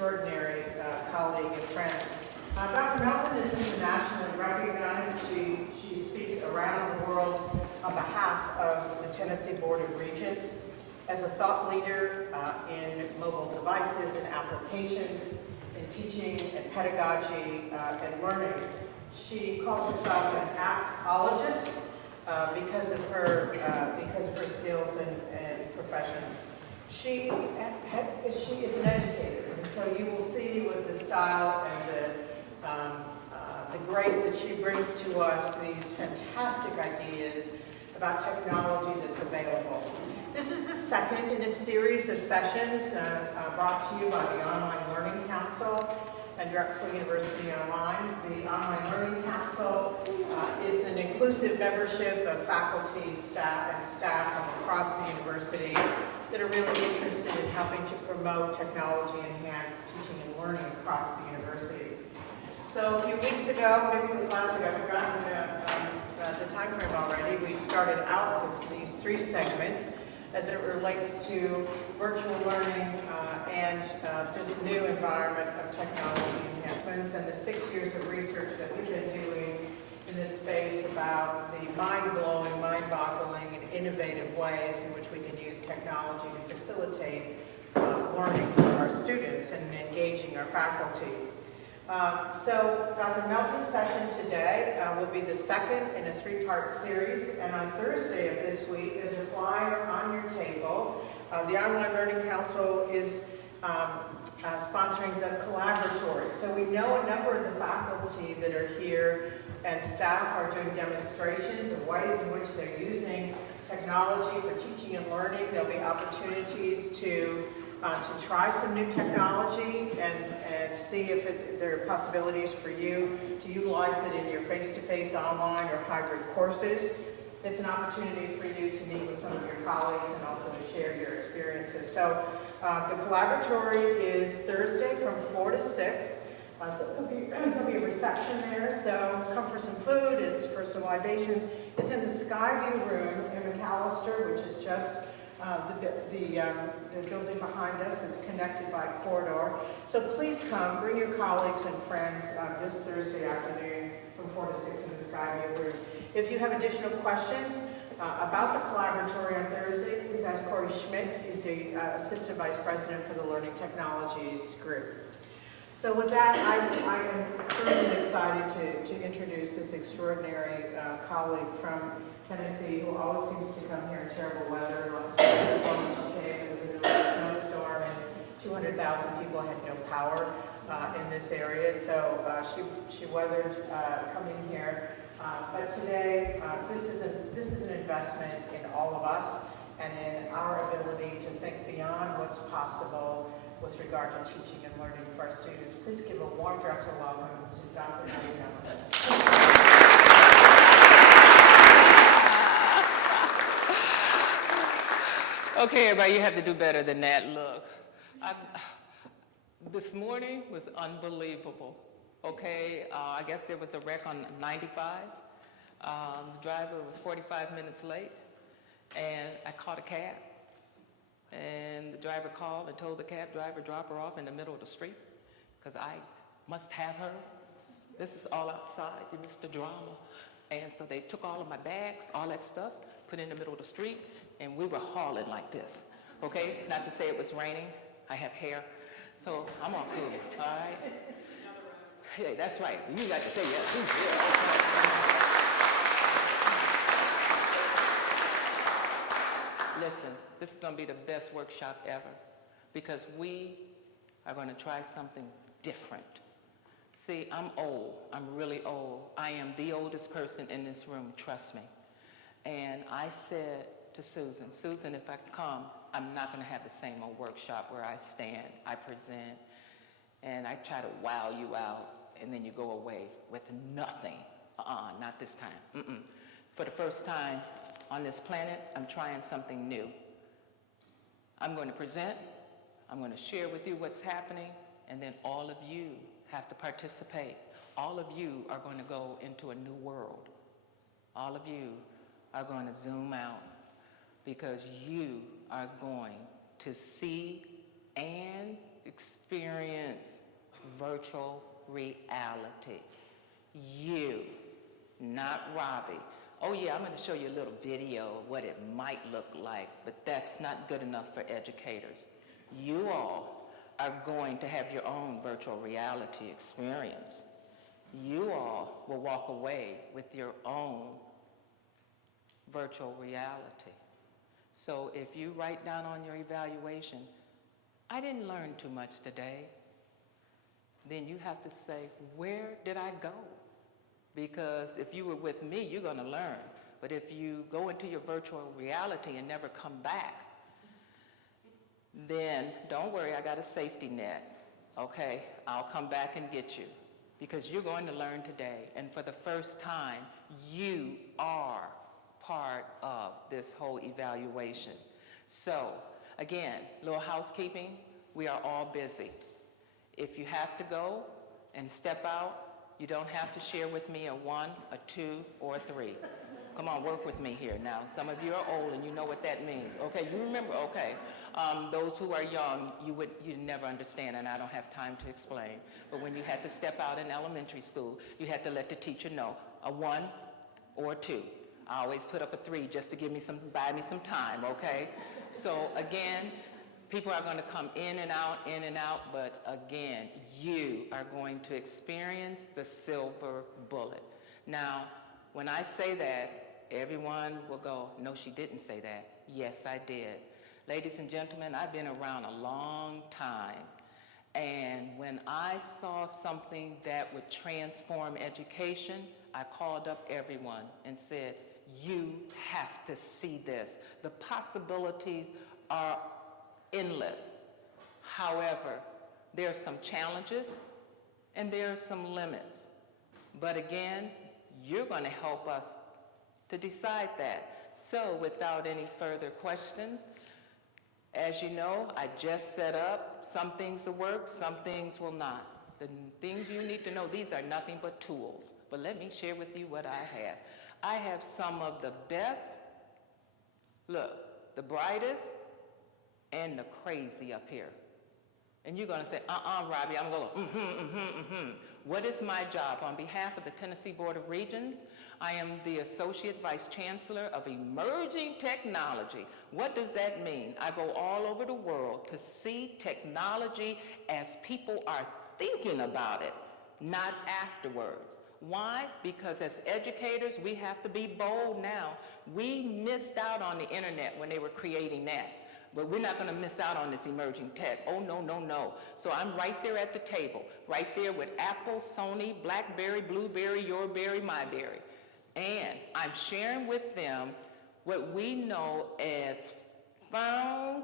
extraordinary colleague and friend. Dr. Melton is internationally recognized. She speaks around the world on behalf of the Tennessee Board of Regents as a thought leader in mobile devices and applications, in teaching and pedagogy and learning. She calls herself an appologist because of her skills and profession. She is an educator, and so you will see with the style and the grace that she brings to us these fantastic ideas about technology that's available. This is the second in a series of sessions brought to you by the Online Learning Council and Drexel University Online. The Online Learning Council is an inclusive membership of faculty, staff from across the university that are really interested in helping to promote technology-enhanced teaching and learning across the university. So a few weeks ago, maybe it was last week, I've forgotten the time frame already, we started out with these 3 segments as it relates to virtual learning and this new environment of technology enhancements and the 6 years of research that we've been doing in this space about the mind-blowing, mind-boggling, and innovative ways in which we can use technology to facilitate learning for our students and engaging our faculty. So Dr. Melton's session today will be the second in a 3-part series, and on Thursday of this week, there's a flyer on your table. The Online Learning Council is sponsoring the collaboratory. So we know a number of the faculty that are here and staff are doing demonstrations of ways in which they're using technology for teaching and learning. There'll be opportunities to try some new technology and see if there are possibilities for you to utilize it in your face-to-face, online, or hybrid courses. It's an opportunity for you to meet with some of your colleagues and also to share your experiences. So the collaboratory is Thursday from 4 to 6. So there'll be a reception there, so come for some food, it's for some libations. It's in the Skyview room in McAllister, which is just the building behind us. It's connected by a corridor. So please come, bring your colleagues and friends this Thursday afternoon from 4 to 6 in the Skyview room. If you have additional questions about the collaboratory on Thursday, please ask Corey Schmidt. He's the Assistant Vice President for the Learning Technologies Group. So with that, I am extremely excited to introduce this extraordinary colleague from Tennessee who always seems to come here in terrible weather. It was a snowstorm and 200,000 people had no power in this area, so she weathered coming here. But today, this is an investment in all of us and in our ability to think beyond what's possible with regard to teaching and learning for our students. Please give a warm Drexel welcome to Dr. Robbie Melton. Okay, everybody, you have to do better than that. Look, this morning was unbelievable. Okay, I guess there was a wreck on 95. The driver was 45 minutes late, and I caught a cab. And the driver called and told the cab driver, drop her off in the middle of the street, because I must have her. This is all outside, you missed the drama. And so they took all of my bags, all that stuff, put it in the middle of the street, and we were hauling like this, okay? Not to say it was raining, I have hair, so I'm all cool, all right? Yeah, that's right, you got to say yes, he's here. Listen, this is going to be the best workshop ever because we are going to try something different. See, I'm old. I'm really old. I am the oldest person in this room, trust me. And I said to Susan, Susan, if I come, I'm not going to have the same old workshop where I stand, I present, and I try to wow you out, and then you go away with nothing. Not this time. For the first time, on this planet, I'm trying something new. I'm going to present, I'm going to share with you what's happening, and then all of you have to participate. All of you are going to go into a new world. All of you are going to zoom out because you are going to see and experience virtual reality. You, not Robbie. Oh yeah, I'm going to show you a little video of what it might look like, but that's not good enough for educators. You all are going to have your own virtual reality experience. You all will walk away with your own virtual reality. So if you write down on your evaluation, I didn't learn too much today, then you have to say, where did I go? Because if you were with me, you're going to learn. But if you go into your virtual reality and never come back, then don't worry, I got a safety net. Okay, I'll come back and get you. Because you're going to learn today. And for the first time, you are part of this whole evaluation. So, again, little housekeeping, we are all busy. If you have to go and step out, you don't have to share with me a 1, a 2, or a 3. Come on, work with me here now. Some of you are old and you know what that means. Okay, you remember, okay. Those who are young, you'd never understand, and I don't have time to explain. But when you had to step out in elementary school, you had to let the teacher know, a 1 or a 2. I always put up a 3 just to buy me some time, okay? So again, people are going to come in and out, but again, you are going to experience the silver bullet. Now, when I say that, everyone will go, no, she didn't say that. Yes, I did. Ladies and gentlemen, I've been around a long time, and when I saw something that would transform education, I called up everyone and said, you have to see this. The possibilities are endless. However, there are some challenges and there are some limits. But again, you're going to help us to decide that. So without any further questions, as you know, I just set up, some things will work, some things will not. The things you need to know, these are nothing but tools. But let me share with you what I have. I have some of the best, look, the brightest, and the crazy up here. And you're going to say, Robbie, I'm going to What is my job? On behalf of the Tennessee Board of Regents, I am the Associate Vice Chancellor of Emerging Technology. What does that mean? I go all over the world to see technology as people are thinking about it, not afterwards. Why? Because as educators, we have to be bold now. We missed out on the internet when they were creating that. But we're not going to miss out on this emerging tech. Oh, no, no, no. So I'm right there at the table, right there with Apple, Sony, BlackBerry, Blueberry, Yourberry, MyBerry. And I'm sharing with them what we know as found,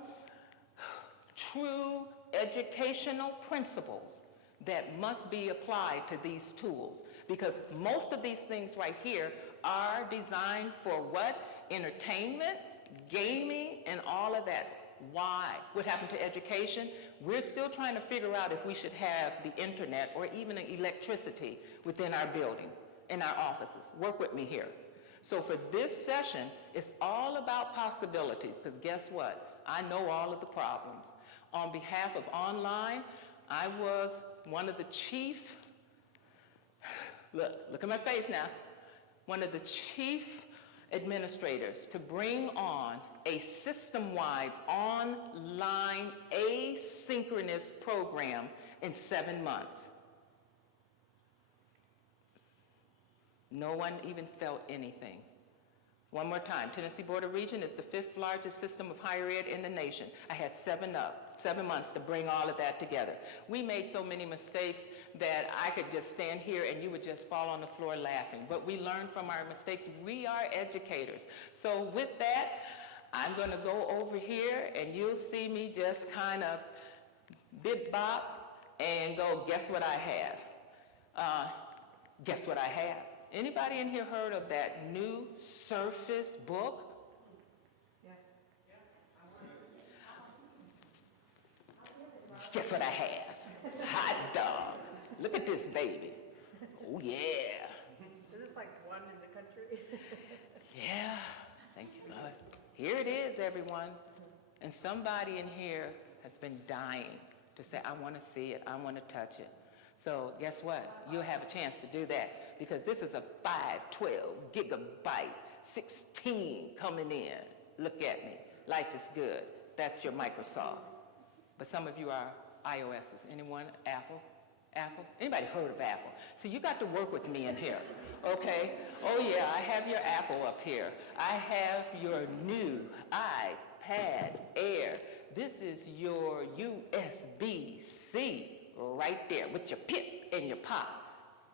true educational principles that must be applied to these tools. Because most of these things right here are designed for what? Entertainment, gaming, and all of that. Why? What happened to education? We're still trying to figure out if we should have the internet or even electricity within our buildings, in our offices. Work with me here. So for this session, it's all about possibilities, because guess what? I know all of the problems. On behalf of online, I was one of the chief, look at my face now, one of the chief administrators to bring on a system-wide online asynchronous program in 7 months. No one even felt anything. One more time, Tennessee Board of Regents is the 5th largest system of higher ed in the nation. I had 7 months to bring all of that together. We made so many mistakes that I could just stand here and you would just fall on the floor laughing. But we learn from our mistakes. We are educators. So with that, I'm going to go over here and you'll see me just kind of bip-bop and go, guess what I have? Guess what I have? Anybody in here heard of that new Surface book? Yes. Guess what I have? Hot dog. Look at this baby. Oh, yeah. Is this like one in the country? Yeah. Thank you, Lord. Here it is, everyone. And somebody in here has been dying to say, I want to see it, I want to touch it. So guess what? You'll have a chance to do that because this is a 512 gigabyte, 16 coming in. Look at me. Life is good. That's your Microsoft. But some of you are iOSs. Anyone? Apple? Apple? Anybody heard of Apple? So you got to work with me in here, okay? Oh yeah, I have your Apple up here. I have your new iPad Air. This is your USB-C right there with your pip and your pop.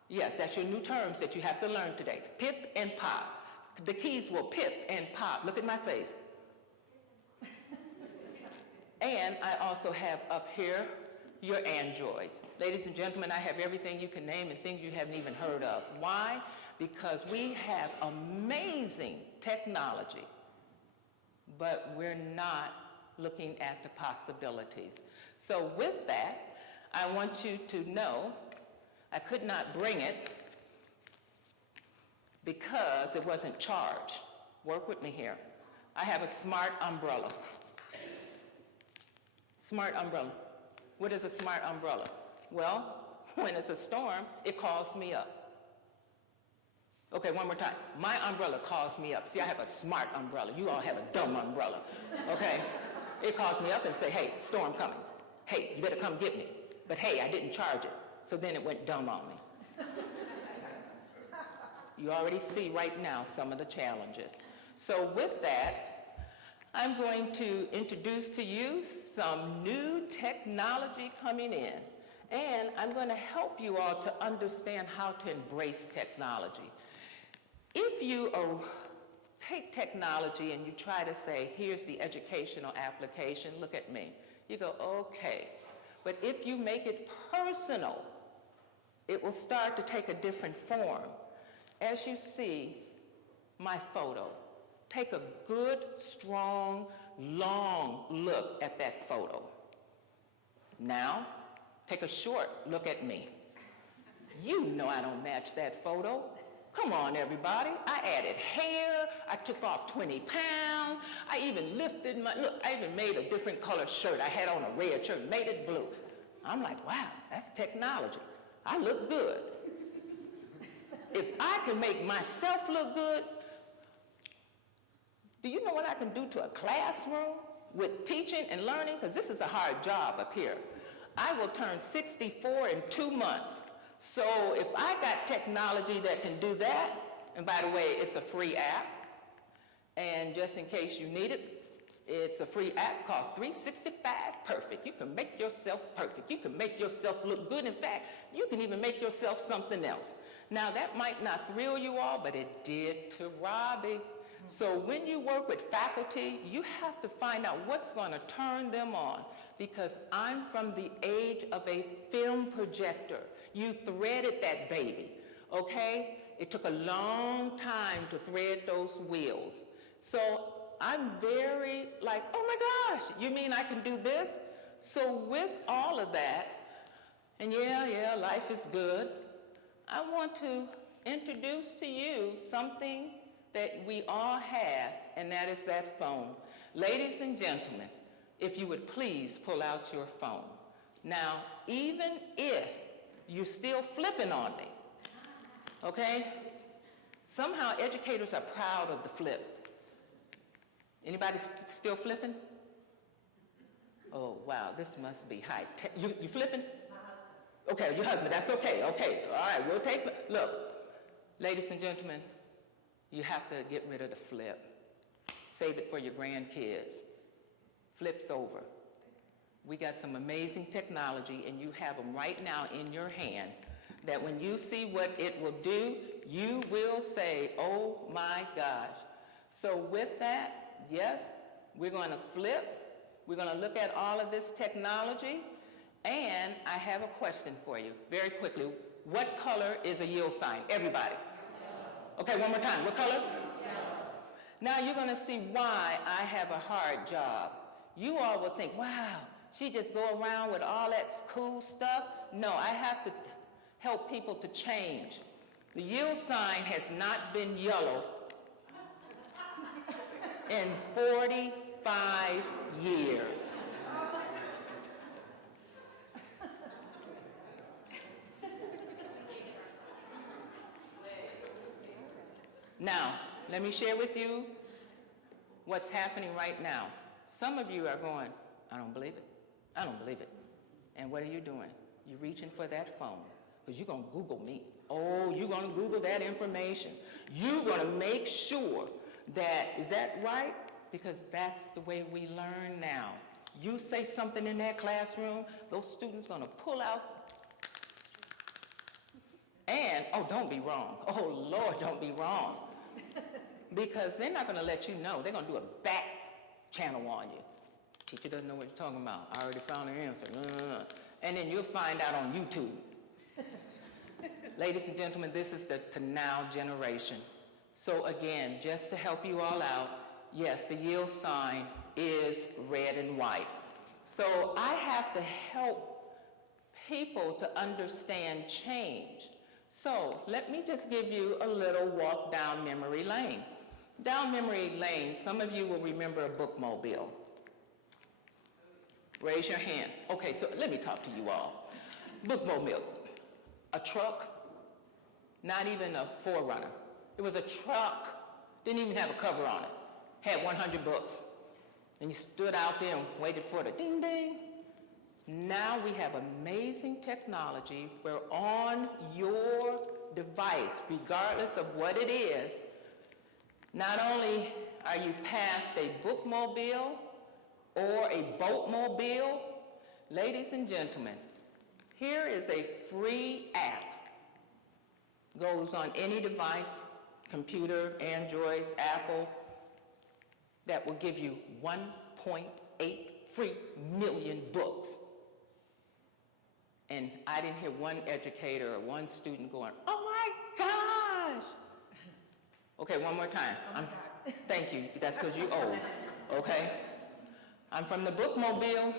Yes, that's your new terms that you have to learn today. Pip and pop. The keys will pip and pop. Look at my face. And I also have up here your Androids. Ladies and gentlemen, I have everything you can name and things you haven't even heard of. Why? Because we have amazing technology, but we're not looking at the possibilities. So with that, I want you to know I could not bring it because it wasn't charged. Work with me here. I have a smart umbrella. Smart umbrella. What is a smart umbrella? Well, when it's a storm, it calls me up. Okay, one more time. My umbrella calls me up. See, I have a smart umbrella. You all have a dumb umbrella. Okay? It calls me up and say, hey, storm coming. Hey, you better come get me. But hey, I didn't charge it. So then it went dumb on me. You already see right now some of the challenges. So with that, I'm going to introduce to you some new technology coming in. And I'm going to help you all to understand how to embrace technology. If you take technology and you try to say, here's the educational application, look at me. You go, okay. But if you make it personal, it will start to take a different form. As you see my photo, take a good, strong, long look at that photo. Now, take a short look at me. You know I don't match that photo. Come on, everybody. I added hair. I took off 20 pounds. I even lifted look, I even made a different color shirt. I had on a red shirt, made it blue. I'm like, wow, that's technology. I look good. If I can make myself look good, do you know what I can do to a classroom with teaching and learning? Because this is a hard job up here. I will turn 64 in 2 months. So if I got technology that can do that, and by the way, it's a free app, and just in case you need it, it's a free app called 365 Perfect. You can make yourself perfect. You can make yourself look good. In fact, you can even make yourself something else. Now, that might not thrill you all, but it did to Robbie. So when you work with faculty, you have to find out what's going to turn them on, because I'm from the age of a film projector. You threaded that baby, okay? It took a long time to thread those wheels. So I'm very like, oh my gosh, you mean I can do this? So with all of that, and yeah, life is good, I want to introduce to you something that we all have, and that is that phone. Ladies and gentlemen, if you would please pull out your phone. Now, even if you're still flipping on me, okay? Somehow educators are proud of the flip. Anybody still flipping? Oh, wow, this must be high tech. You flipping? Okay, your husband, that's okay, okay. All right, we'll take, look, ladies and gentlemen, you have to get rid of the flip. Save it for your grandkids. Flip's over. We got some amazing technology, and you have them right now in your hand, that when you see what it will do, you will say, oh my gosh. So with that, yes, we're going to flip. We're going to look at all of this technology, and I have a question for you, very quickly. What color is a yield sign? Everybody. Okay, one more time. What color? Now you're going to see why I have a hard job. You all will think, wow, she just go around with all that cool stuff. No, I have to help people to change. The yield sign has not been yellow in 45 years. Now, let me share with you what's happening right now. Some of you are going, I don't believe it. I don't believe it. And what are you doing? You're reaching for that phone because you're going to Google me. Oh, you're going to Google that information. You're going to make sure that, is that right? Because that's the way we learn now. You say something in that classroom, those students are going to pull out. And, oh, don't be wrong. Oh, Lord, don't be wrong. Because they're not going to let you know. They're going to do a back channel on you. Teacher doesn't know what you're talking about. I already found the answer. And then you'll find out on YouTube. Ladies and gentlemen, this is the now generation. So again, just to help you all out, yes, the yield sign is red and white. So I have to help people to understand change. So let me just give you a little walk down memory lane. Down memory lane, some of you will remember a bookmobile. Raise your hand. Okay, so let me talk to you all. Bookmobile, a truck, not even a forerunner. It was a truck, didn't even have a cover on it, had 100 books. And you stood out there and waited for the ding ding. Now we have amazing technology where on your device, regardless of what it is, not only are you past a bookmobile or a boatmobile, ladies and gentlemen, here is a free app. Goes on any device, computer, Androids, Apple, that will give you 1.8 free million books. And I didn't hear one educator or one student going, oh my gosh. Okay, one more time. Thank you. That's because you're old, okay? I'm from the bookmobile.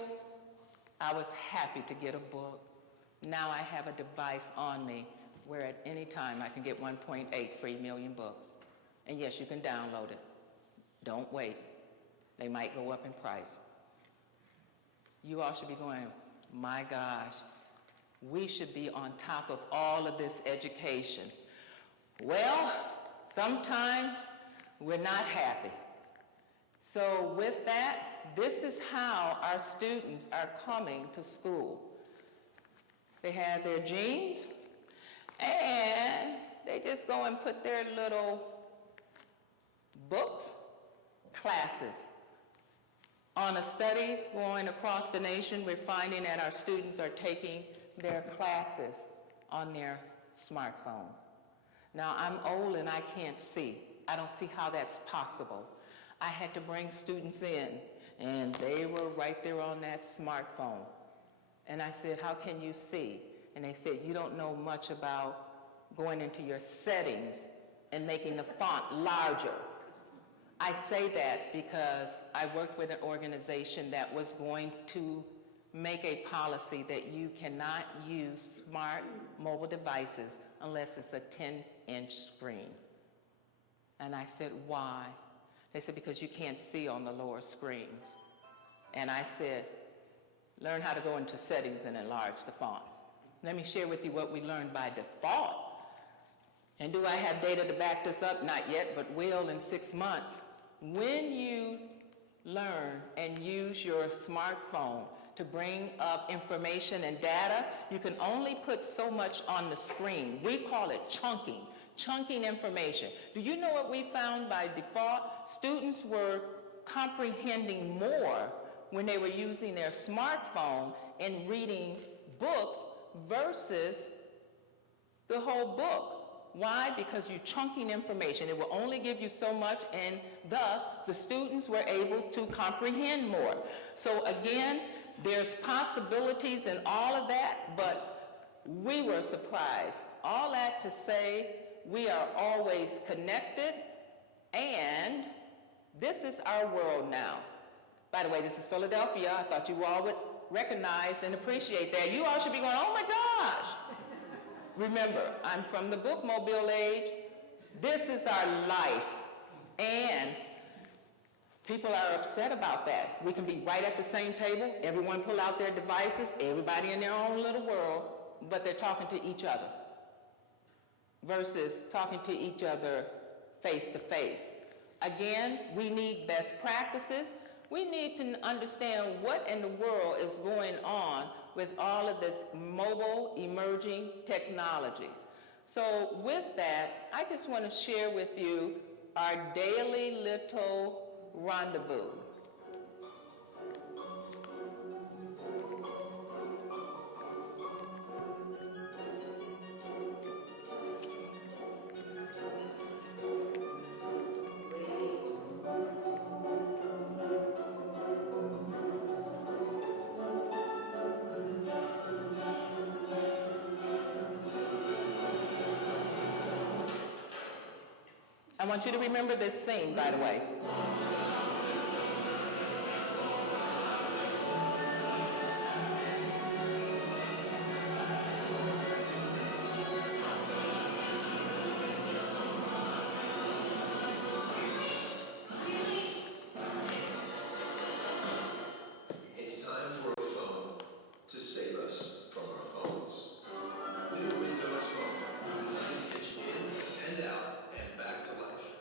I was happy to get a book. Now I have a device on me where at any time I can get 1.8 free million books. And yes, you can download it. Don't wait. They might go up in price. You all should be going, my gosh, we should be on top of all of this education. Well, sometimes we're not happy. So with that, this is how our students are coming to school. They have their jeans, and they just go and put their little books, classes. On a study going across the nation, we're finding that our students are taking their classes on their smartphones. Now, I'm old and I can't see. I don't see how that's possible. I had to bring students in, and they were right there on that smartphone. And I said, how can you see? And they said, you don't know much about going into your settings and making the font larger. I say that because I worked with an organization that was going to make a policy that you cannot use smart mobile devices unless it's a 10-inch screen. And I said, why? They said, because you can't see on the lower screens. And I said, learn how to go into settings and enlarge the fonts. Let me share with you what we learned by default. And do I have data to back this up? Not yet, but will in 6 months. When you learn and use your smartphone to bring up information and data, you can only put so much on the screen. We call it chunking information. Do you know what we found by default? Students were comprehending more when they were using their smartphone and reading books versus the whole book. Why? Because you're chunking information. It will only give you so much, and thus the students were able to comprehend more. So again, there's possibilities in all of that, but we were surprised. All that to say, we are always connected, and this is our world now. By the way, this is Philadelphia. I thought you all would recognize and appreciate that. You all should be going, oh my gosh. Remember, I'm from the bookmobile age. This is our life. And people are upset about that. We can be right at the same table. Everyone pull out their devices, everybody in their own little world, but they're talking to each other versus talking to each other face-to-face. Again, we need best practices. We need to understand what in the world is going on with all of this mobile emerging technology. So with that, I just want to share with you our daily little rendezvous. I want you to remember this scene, by the way. It's time for a phone to save us from our phones. New Windows Phone, designed to get you in and out and back to life.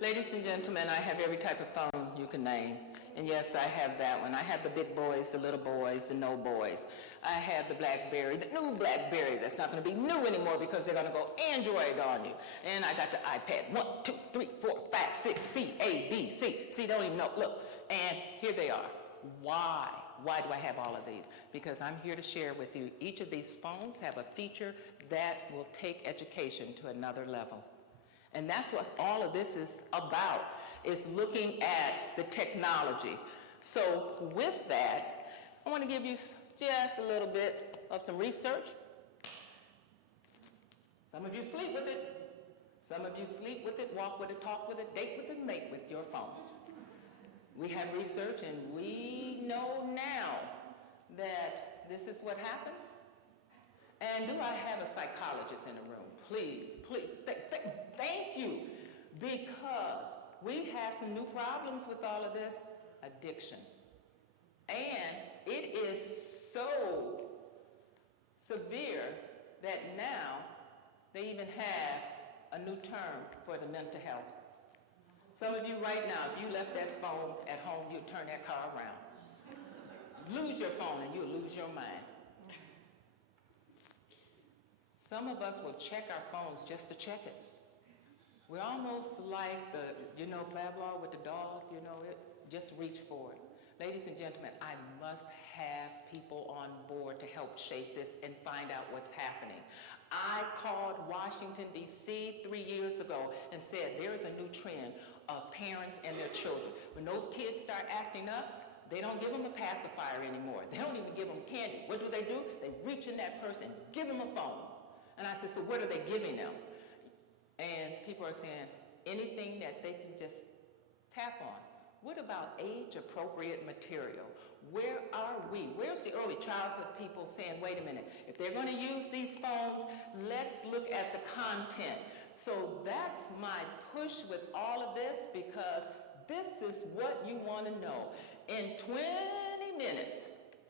Ladies and gentlemen, I have every type of phone you can name. And yes, I have that one. I have the big boys, the little boys, the no boys. I have the BlackBerry, the new BlackBerry that's not going to be new anymore because they're going to go Android on you. And I got the iPad 1, 2, 3, 4, 5, 6, C, A, B, C. C, don't even know. Look, and here they are. Why? Why do I have all of these? Because I'm here to share with you. Each of these phones have a feature that will take education to another level. And that's what all of this is about, is looking at the technology. So with that, I want to give you just a little bit of some research. Some of you sleep with it. Some of you sleep with it, walk with it, talk with it, date with it, mate with your phones. We have research, and we know now that this is what happens. And do I have a psychologist in the room? Please, thank you, because we have some new problems with all of this. Addiction. And it is so severe that now they even have a new term for the mental health. Some of you right now, if you left that phone at home, you'd turn that car around. Lose your phone and you'll lose your mind. Some of us will check our phones just to check it. We're almost like the, blah, blah with the dog, just reach for it. Ladies and gentlemen, I must have people on board to help shape this and find out what's happening. I called Washington, D.C. 3 years ago and said there is a new trend of parents and their children. When those kids start acting up, they don't give them a pacifier anymore. They don't even give them candy. What do? They reach in that purse and give them a phone. And I said, so what are they giving them? And people are saying anything that they can just tap on. What about age-appropriate material? Where are we? Where's the early childhood people saying, wait a minute, if they're going to use these phones, let's look at the content. So that's my push with all of this, because this is what you want to know. In 20 minutes,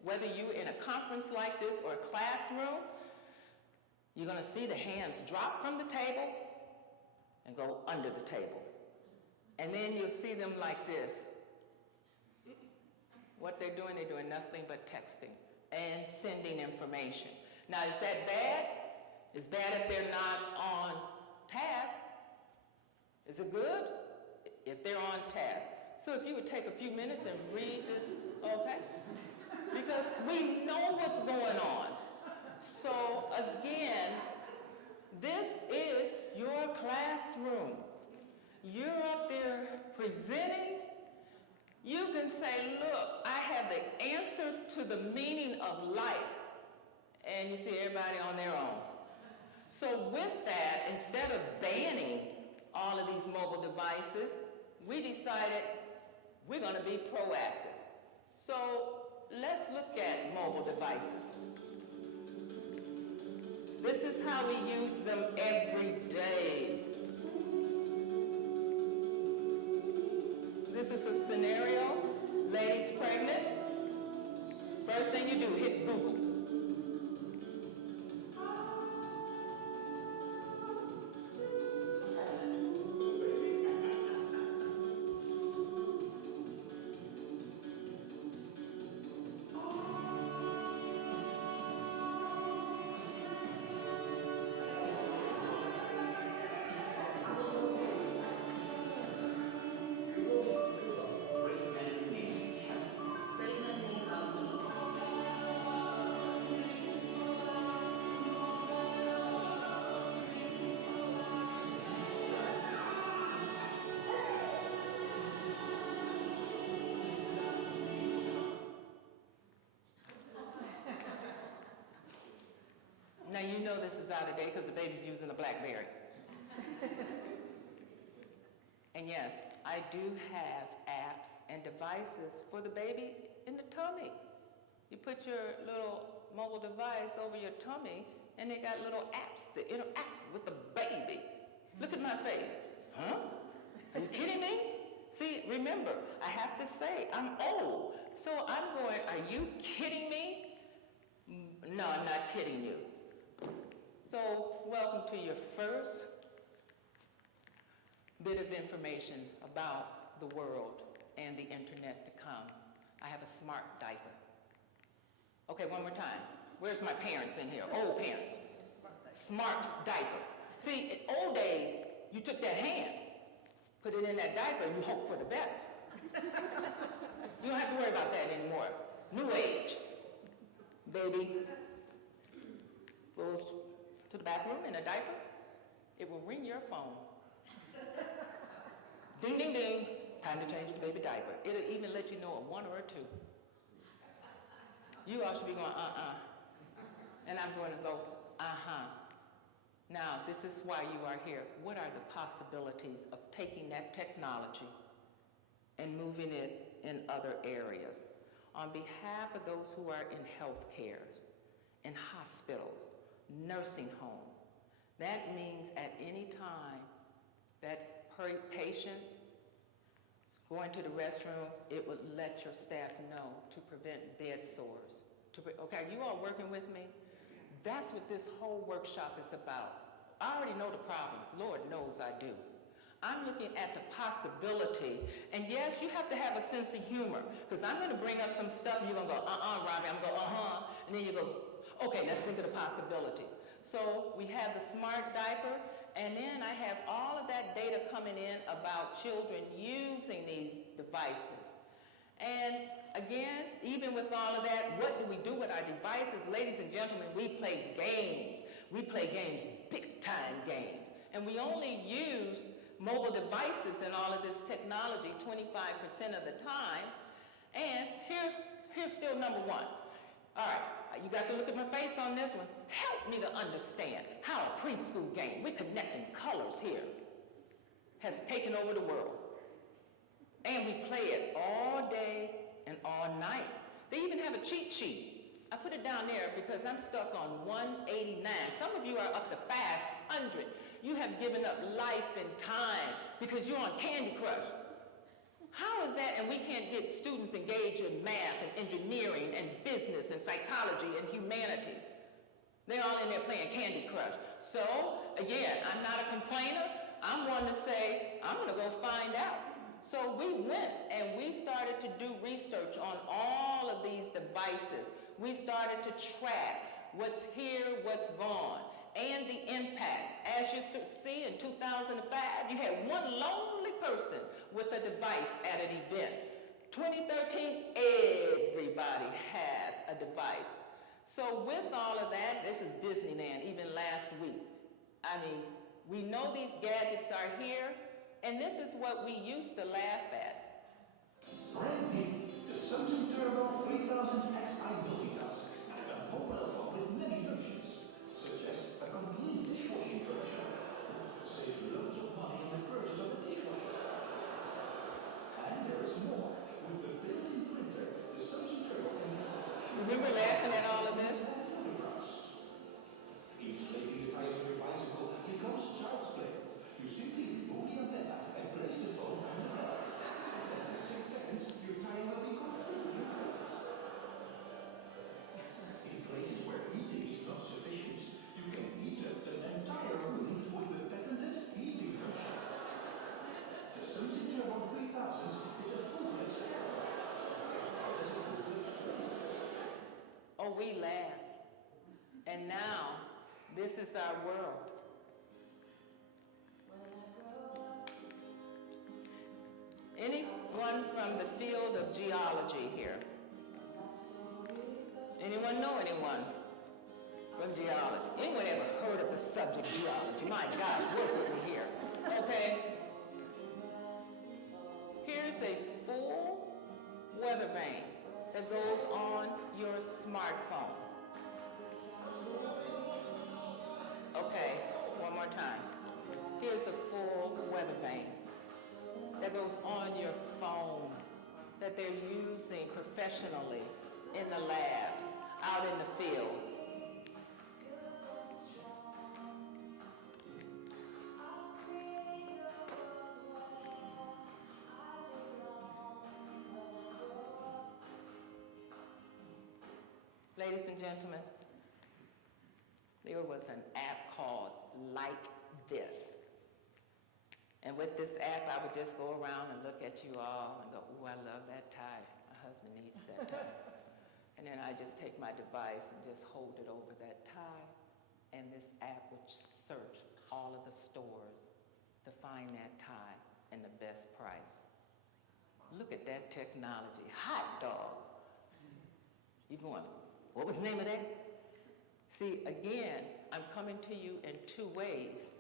whether you're in a conference like this or a classroom, you're going to see the hands drop from the table and go under the table. And then you'll see them like this. What they're doing nothing but texting and sending information. Now, is that bad? It's bad if they're not on task. Is it good? If they're on task. So if you would take a few minutes and read this, okay? Because we know what's going on. So again, this is your classroom. You're up there presenting. You can say, look, I have the answer to the meaning of life. And you see everybody on their own. So with that, instead of banning all of these mobile devices, we decided we're going to be proactive. So let's look at mobile devices. This is how we use them every day. This is a scenario, ladies pregnant. First thing you do, hit Google. Now you know this is out of date because the baby's using a BlackBerry. And yes, I do have apps and devices for the baby in the tummy. You put your little mobile device over your tummy and they got little apps to interact with the baby. Look at my face. Huh? Are you kidding me? See, remember, I have to say, I'm old. So I'm going, are you kidding me? No, I'm not kidding you. So welcome to your first bit of information about the world and the internet to come. I have a smart diaper. Okay, one more time. Where's my parents in here? Old parents. Smart diaper. See, in old days, you took that hand, put it in that diaper, and you hope for the best. You don't have to worry about that anymore. New age. Baby goes to the bathroom in a diaper, it will ring your phone. Ding, ding, ding. Time to change the baby diaper. It'll even let you know a 1 or a 2. You all should be going, And I'm going to go, Now, this is why you are here. What are the possibilities of taking that technology and moving it in other areas? On behalf of those who are in healthcare, in hospitals, nursing home, that means at any time that patient is going to the restroom, it would let your staff know to prevent bed sores. Okay, are you all working with me? That's what this whole workshop is about. I already know the problems. Lord knows I do. I'm looking at the possibility. And yes, you have to have a sense of humor, because I'm going to bring up some stuff and you're going to go, Robbie. I'm going to go, and then you go, okay, let's think of the possibility. So we have the smart diaper, and then I have all of that data coming in about children using these devices. And again, even with all of that, what do we do with our devices? Ladies and gentlemen, we play games. We play games, big-time games. And we only use mobile devices and all of this technology 25% of the time. And here's still number one. All right, you got to look at my face on this one. Help me to understand how a preschool game, we're connecting colors here, has taken over the world. And we play it all day and all night. They even have a cheat sheet. I put it down there because I'm stuck on 189. Some of you are up to 500. You have given up life and time because you're on Candy Crush. How is that? And we can't get students engaged in math and engineering and business and psychology and humanities. They're all in there playing Candy Crush. So, again, I'm not a complainer. I'm one to say, I'm going to go find out. So we went and we started to do research on all of these devices. We started to track what's here, what's gone, and the impact. As you see, in 2005, you had one lonely person with a device at an event. 2013, everybody has a device. So with all of that, this is Disneyland, even last week. I mean, we know these gadgets are here, and this is what we used to laugh at. Brand new, the Samsung Turbo 3000X multitask, a mobile phone with many functions, such as a complete dishwashing function. Save loads of money on the purchase of a dishwasher. And there is more. With the built-in printer, the Samsung Turbo can Remember laughing at all of this? photographs. Inflating the tires of your bicycle becomes child's play. You simply remove the antenna and place the phone on the valve. In less than 6 seconds, your tire will be completely inflated. In places where heating is not sufficient, you can heat up the entire room with the patented heating function. The Samsung Turbo 3000 is a full-fledged air. Oh, we laughed. And now, this is our world. Anyone from the field of geology here? Anyone know anyone from geology? Anyone ever heard of the subject geology? My gosh, work with me here. Okay. Here's a full weather vane that goes on your smartphone. more time. Here's the full weather vane that goes on your phone that they're using professionally in the labs, out in the field. Ladies and gentlemen, there was an app called Like This. And with this app, I would just go around and look at you all and go, ooh, I love that tie. My husband needs that tie. And then I just take my device and just hold it over that tie, and this app would search all of the stores to find that tie and the best price. Look at that technology. Hot dog. You going, what was the name of that? See, again, I'm coming to you in two ways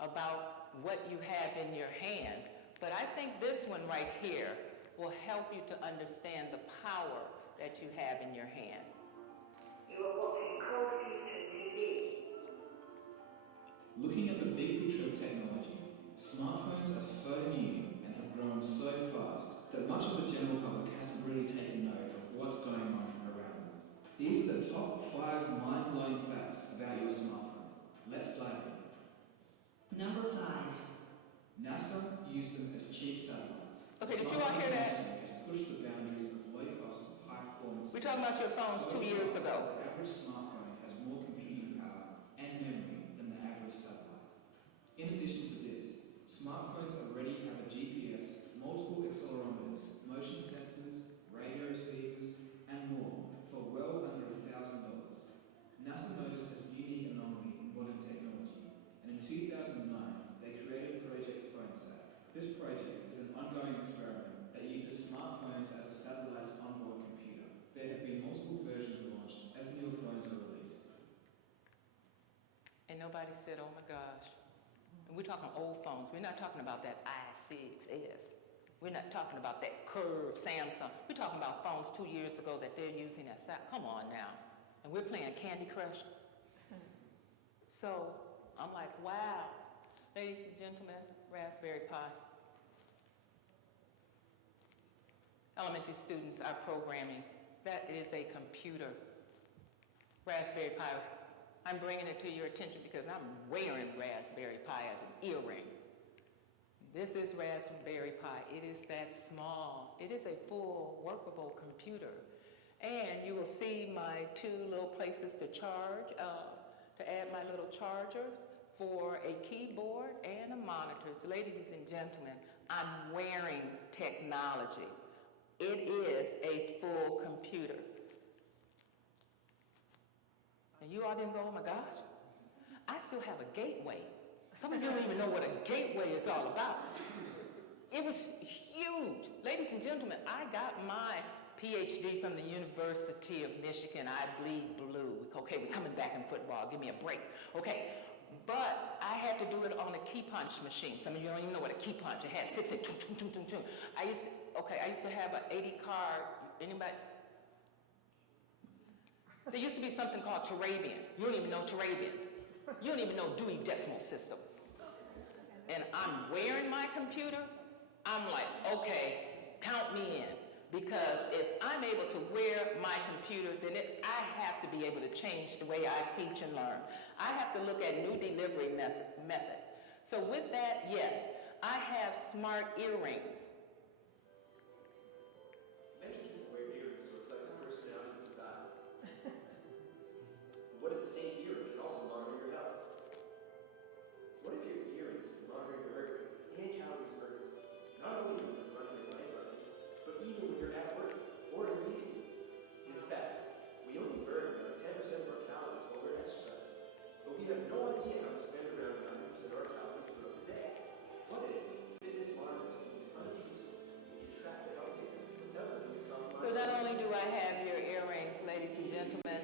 about what you have in your hand, but I think this one right here will help you to understand the power that you have in your hand. You are watching Cold Future TV. Looking at the big picture of technology, smartphones are so new and have grown so fast that much of the general public hasn't really taken note of what's going on around them. These are the top 5 mind-blowing facts about your smartphone. Let's dive in. Number 5. NASA used them as cheap satellites. Okay, did you all hear that? Has pushed the boundaries of low-cost, high-performance. We're talking about your phones 2 years ago. The average smartphone has more computing power and memory than the average satellite. In addition to this, smartphones already have a GPS, multiple accelerometers, motion sensors, radio receivers, and more for well under $1,000. NASA noticed this unique anomaly in modern technology, and in 2009, they created Project PhoneSat. This project is an ongoing experiment that uses smartphones as a satellite's onboard computer. There have been multiple versions launched as newer phones are released. And nobody said, oh my gosh. And we're talking old phones. We're not talking about that i6s. We're not talking about that curved Samsung. We're talking about phones 2 years ago that they're using as come on now. And we're playing Candy Crush. So I'm like, wow. Ladies and gentlemen, Raspberry Pi. Elementary students are programming. That is a computer. Raspberry Pi. I'm bringing it to your attention because I'm wearing Raspberry Pi as an earring. This is Raspberry Pi. It is that small. It is a full workable computer. And you will see my 2 little places to charge, to add my little charger for a keyboard and a monitor. So ladies and gentlemen, I'm wearing technology. It is a full computer. And you all didn't go, oh my gosh, I still have a gateway. Some of you don't even know what a gateway is all about. It was huge. Ladies and gentlemen, I got my PhD from the University of Michigan. I bleed blue. Okay, we're coming back in football. Give me a break. Okay, but I had to do it on a key punch machine. Some of you don't even know what a key punch. It had 6 and 2. I used to have an 80 card. Anybody? There used to be something called Turabian. You don't even know Turabian. You don't even know Dewey Decimal System. And I'm wearing my computer. I'm like, okay, count me in. Because if I'm able to wear my computer, then I have to be able to change the way I teach and learn. I have to look at new delivery method. So with that, yes, I have smart earrings. Many people wear earrings to reflect their personality and style. But what if the same earring can also monitor your health? What if your earrings can monitor your heart rate and calories burned? Not only when you're running your life running, but even when you're at work or in a meeting. In fact, we only burn about 10% of our calories while we're exercising, but we have no idea how to spend around 90% of our calories throughout the day. What if fitness monitors can be unobtrusive and can track the health data without letting us compromise? So not only do I have your earrings, ladies and gentlemen,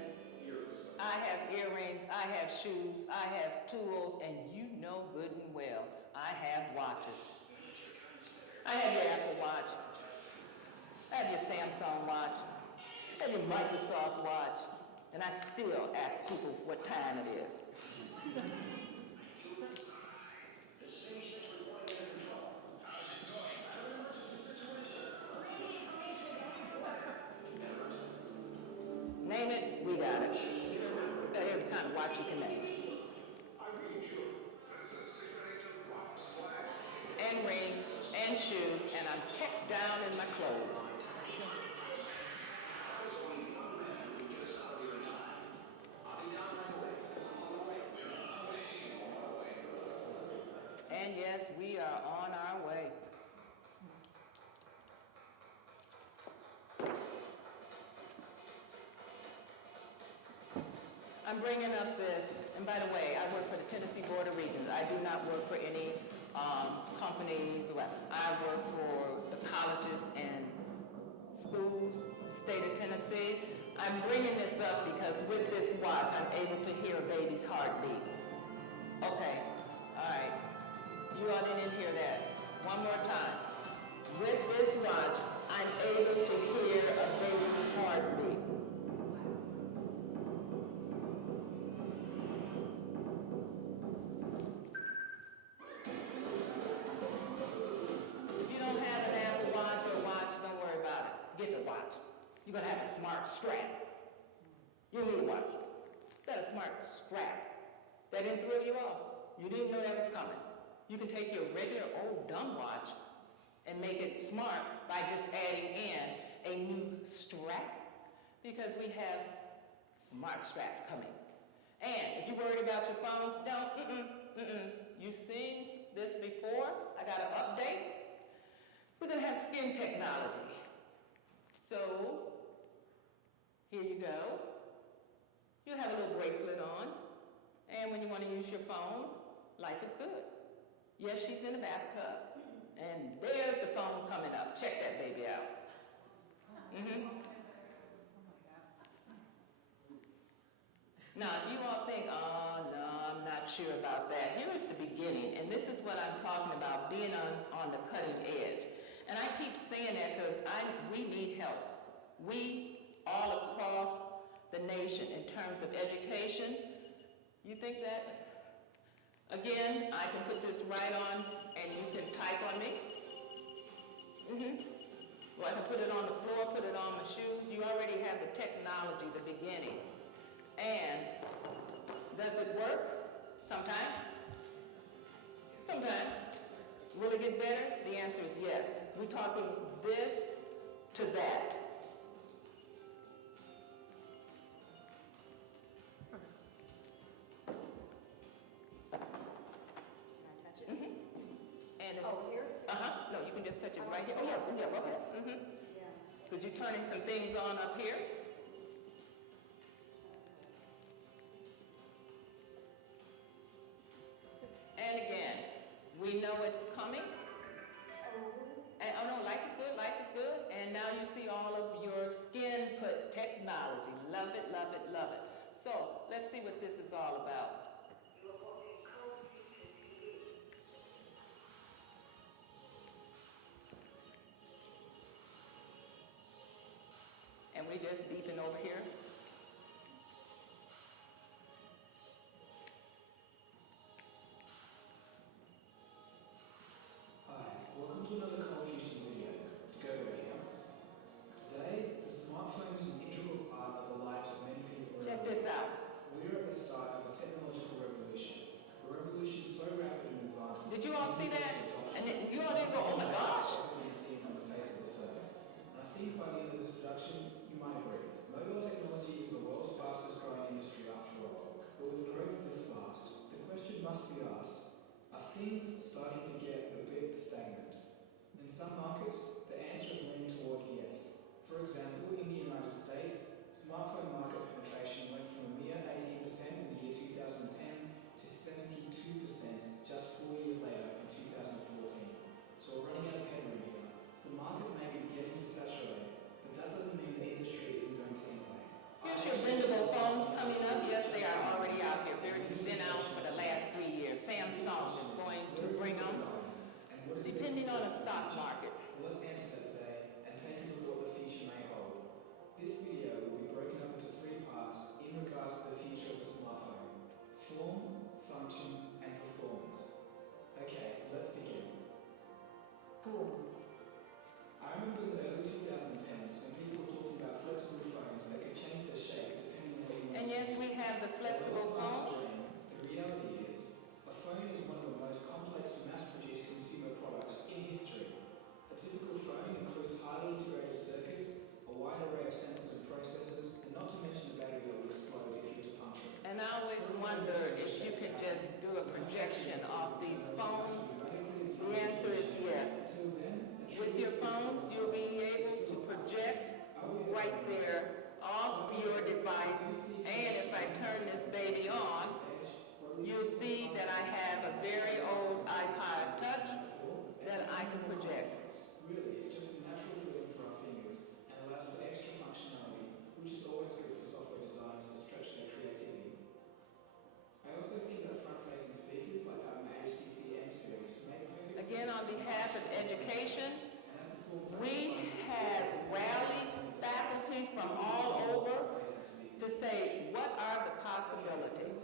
I have earrings, I have shoes, I have tools, and you know good and well, I have watches. I have your Apple Watch. I have your Samsung watch. I have your Microsoft watch. And I still ask people what time it is. and rings and shoes, and I'm tucked down in my clothes. And yes, we are on our way. I'm bringing up this, and by the way, I work for the Tennessee Board of Regents. I do not work for any companies. I work for the colleges and schools, state of Tennessee. I'm bringing this up because with this watch, I'm able to hear a baby's heartbeat. Okay, all right. You all didn't hear that. One more time. With this watch, I'm able to hear a baby's heartbeat. If you don't have an Apple Watch or a watch, don't worry about it. Get the watch. You're going to have a smart strap. You need a watch. Got a smart strap. That didn't throw you off. You didn't know that was coming. You can take your regular old dumb watch and make it smart by just adding in a new strap, because we have smart strap coming. And if you're worried about your phones, don't, You've seen this before. I got an update. We're gonna have skin technology. So, here you go. You have a little bracelet on, and when you want to use your phone, life is good. Yes, she's in the bathtub, and there's the phone coming up. Check that baby out. Now, if you all think, oh, no, I'm not sure about that. Here is the beginning, and this is what I'm talking about, being on the cutting edge. And I keep saying that because we need help. We, all across the nation, in terms of education, you think that? Again, I can put this right on, and you can type on me. Well, I can put it on the floor, put it on my shoes. You already have the technology, the beginning. And does it work? Sometimes. Sometimes. Will it get better? The answer is yes. We're talking this to that. And here? No, you can just touch it right here. Oh, yeah, go ahead. Could you turning some things on up here? And again, we know it's coming. And, oh no, life is good, life is good. And now you see all of your skin put technology. Love it, love it, love it. So let's see what this is all about. You are watching Cold Future TV. And we're just beeping over here. Hi, welcome to another Confucian video. Together here. Today, the smartphone is an integral part of the lives of many people around Check the this world. out. We're at the start of a wonder if you could just do a projection off these phones. The answer is yes. With your phones, you'll be able to project right there off your device. And if I turn this baby on, you'll see that I have a very old iPod Touch that I can project. Really, it's just a natural feeling for our fingers and allows for extra functionality, which is always good for software designers to stretch their creativity. I also think that front-facing speakers like our HTC M series make perfect sense. Again, on behalf of education, we have rallied faculty from all over to say, what are the possibilities?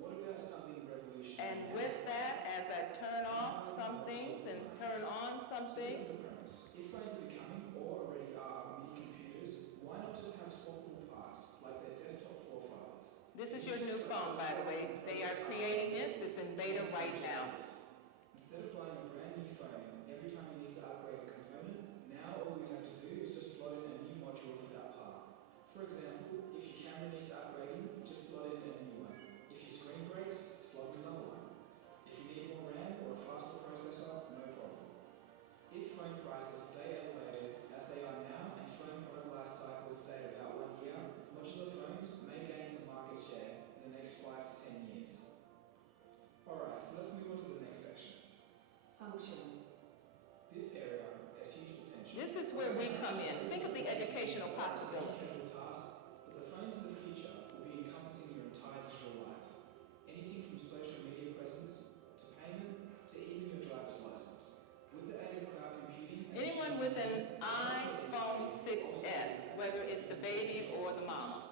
What about something revolutionary? And with that, as I turn off some things and turn on some things, If phones are becoming or already are mini computers, why not just have swappable parts like their desktop forefathers? this is your new phone, by the way. They are creating this. It's in beta right now. Instead of buying a brand new phone every time you need to upgrade a component, now all you have to do is just slot in a new module for that part. For example, if your camera needs upgrading, just slot in a new one. If your screen breaks, slot in another one. If you need more RAM or a faster processor, no problem. If phone prices stay elevated as they are now and phone product life cycles stay at about 1 year, modular phones may gain some market share in the next 5 to 10 years. Alright, so let's move on to the next section. Function. This area has huge potential. This is where we come in. Think of the educational possibilities. Casual task, but the phones of the future will be encompassing your entire digital life. Anything from social media presence to payment to even your driver's license. With the aid of cloud computing, Anyone with an iPhone 6S, whether it's the baby or the mom,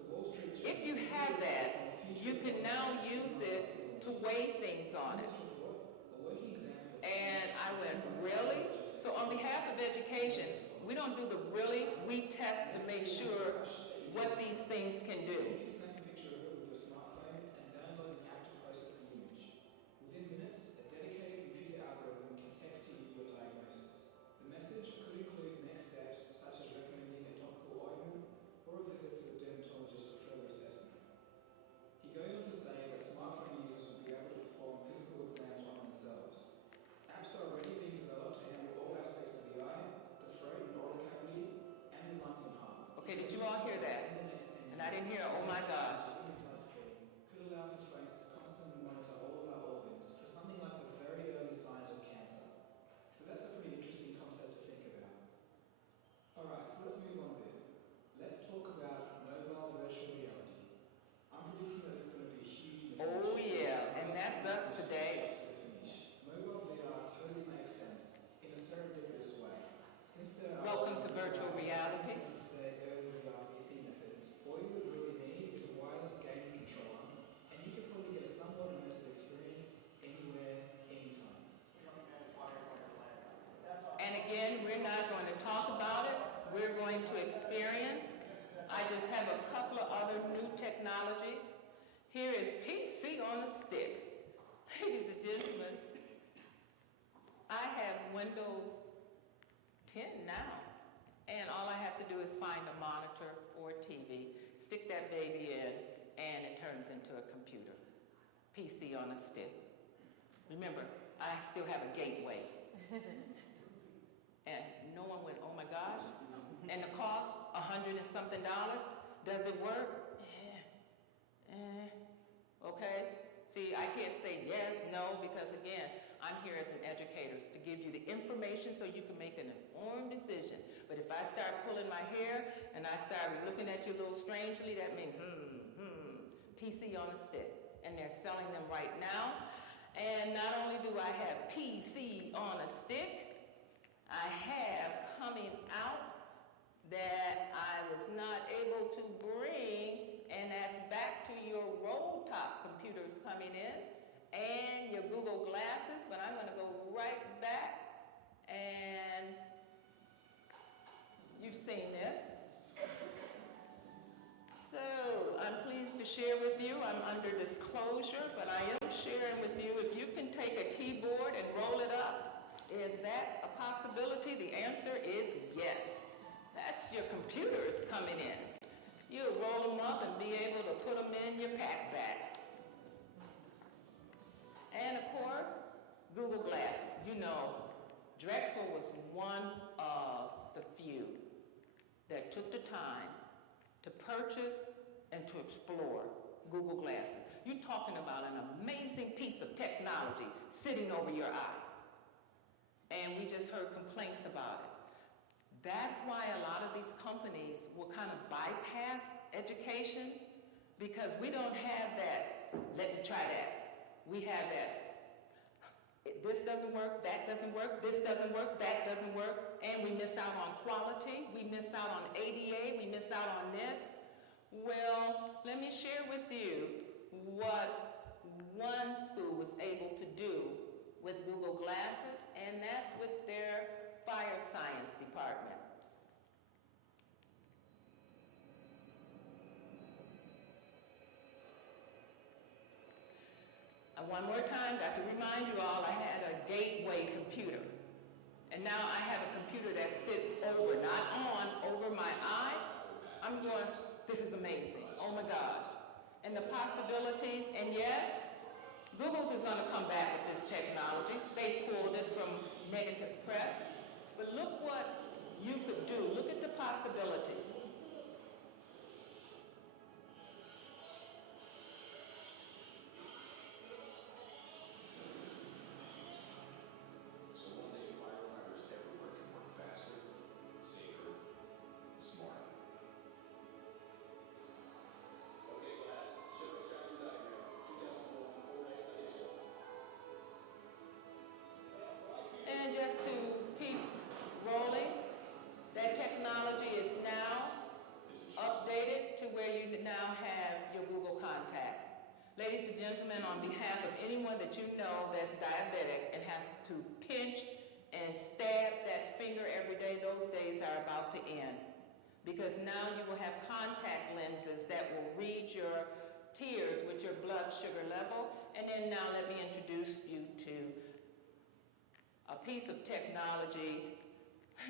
the Wall Street Journal, if you have that, you can now use it to weigh things on it. a working example. And I went, really? So on behalf of education, we don't do the really, we test to make sure what these things can do. You can snap a picture of it with your smartphone and download an app to process the image. Within minutes, a dedicated computer algorithm can text you your diagnosis. The message could include next steps such as recommending a topical ointment or a visit to a dermatologist for further assessment. He goes on to say that smartphone users will be able to perform physical exams on themselves. Apps are already being developed to handle all aspects of the eye, the throat and oral cavity, and the lungs and heart. Okay, did you all hear that? In the next 10 And I didn't hear, oh my gosh. in the bloodstream could allow for phones to constantly monitor all of our organs for something like the very early signs of cancer. So that's a pretty interesting concept to think about. Alright, so let's move on a bit. Let's talk about mobile virtual reality. I'm predicting that it's going to be a huge move. Oh yeah, and that's us today. Mobile VR totally makes sense in a serendipitous way. Since there are Welcome to virtual reality. today's early VR PC methods, all you would really need is a wireless gaming controller, and you could probably get a somewhat immersive experience anywhere, anytime. And again, we're not going to talk about it. We're going to experience. I just have a couple of other new technologies. Here is PC on a stick. Ladies and gentlemen, I have Windows 10 now. And all I have to do is find a monitor or a TV, stick that baby in, and it turns into a computer. PC on a stick. Remember, I still have a gateway. And no one went, oh my gosh. And the cost, $100 and something. Does it work? Okay. See, I can't say yes, no, because again, I'm here as an educator to give you the information so you can make an informed decision. But if I start pulling my hair and I start looking at you a little strangely, that means, PC on a stick. And they're selling them right now. And not only do I have PC on a stick, I have coming out that I was not able to bring, and that's back to your roll-top computers coming in and your Google Glasses, but I'm going to go right back, and you've seen this. So I'm pleased to share with you, I'm under disclosure, but I am sharing with you, if you can take a keyboard and roll it up, is that a possibility? The answer is yes. That's your computers coming in. You'll roll them up and be able to put them in your pack bag. And of course, Google Glasses. You know, Drexel was one of the few that took the time to purchase and to explore Google Glasses. You're talking about an amazing piece of technology sitting over your eye. And we just heard complaints about it. That's why a lot of these companies will kind of bypass education, because we don't have that, let me try that. We have that, this doesn't work, that doesn't work, this doesn't work, that doesn't work, and we miss out on quality, we miss out on ADA, we miss out on this. Well, let me share with you what one school was able to do with Google Glasses, and that's with their fire science department. And one more time, I've got to remind you all, I had a gateway computer. And now I have a computer that sits over, not on, over my eye. I'm going, this is amazing. Oh my gosh. And the possibilities, and yes, Google's is going to come back with this technology. They pulled it from negative press. But look what you could do. Look at the possibilities. So one day firefighters everywhere can work faster, safer, smarter. Okay, class. Show extraction diagram. 2001 coordinate expedition. And just to keep rolling, that technology is now updated to where you now have your Google contacts. Ladies and gentlemen, on behalf of anyone that you know that's diabetic and has to pinch and stab that finger every day, those days are about to end. Because now you will have contact lenses that will read your tears with your blood sugar level. And then now let me introduce you to a piece of technology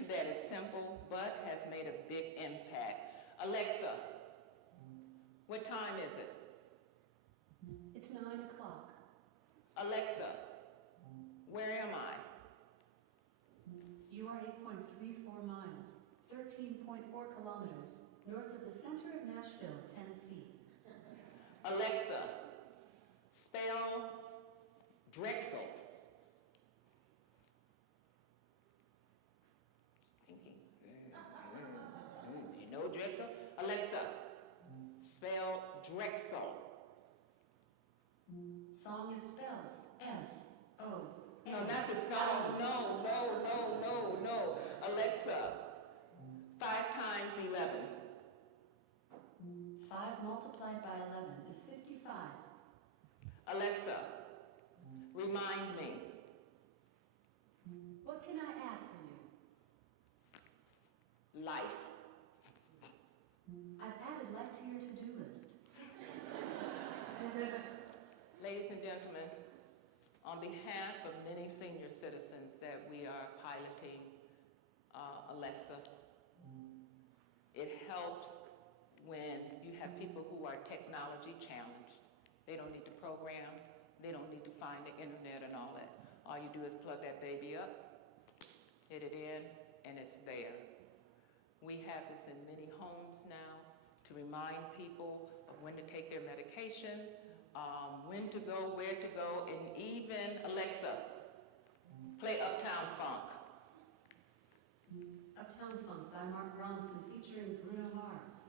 that is simple but has made a big impact. Alexa, what time is it? It's 9 o'clock. Alexa, where am I? You are 8.34 miles, 13.4 kilometers, north of the center of Nashville, Tennessee. Alexa, spell Drexel. Just thinking. You know Drexel? Alexa, spell Drexel. Song is spelled S-O. No, not the song. No. Alexa, 5 times 11. 5 multiplied by 11 is 55. Alexa, remind me. What can I add for you? Life. I've added life to your to-do list. Ladies and gentlemen, on behalf of many senior citizens that we are piloting Alexa, it helps when you have people who are technology challenged. They don't need to program, they don't need to find the internet and all that. All you do is plug that baby up, hit it in, and it's there. We have this in many homes now to remind people of when to take their medication, when to go, where to go, and even Alexa, play Uptown Funk. Uptown Funk by Mark Ronson featuring Bruno Mars.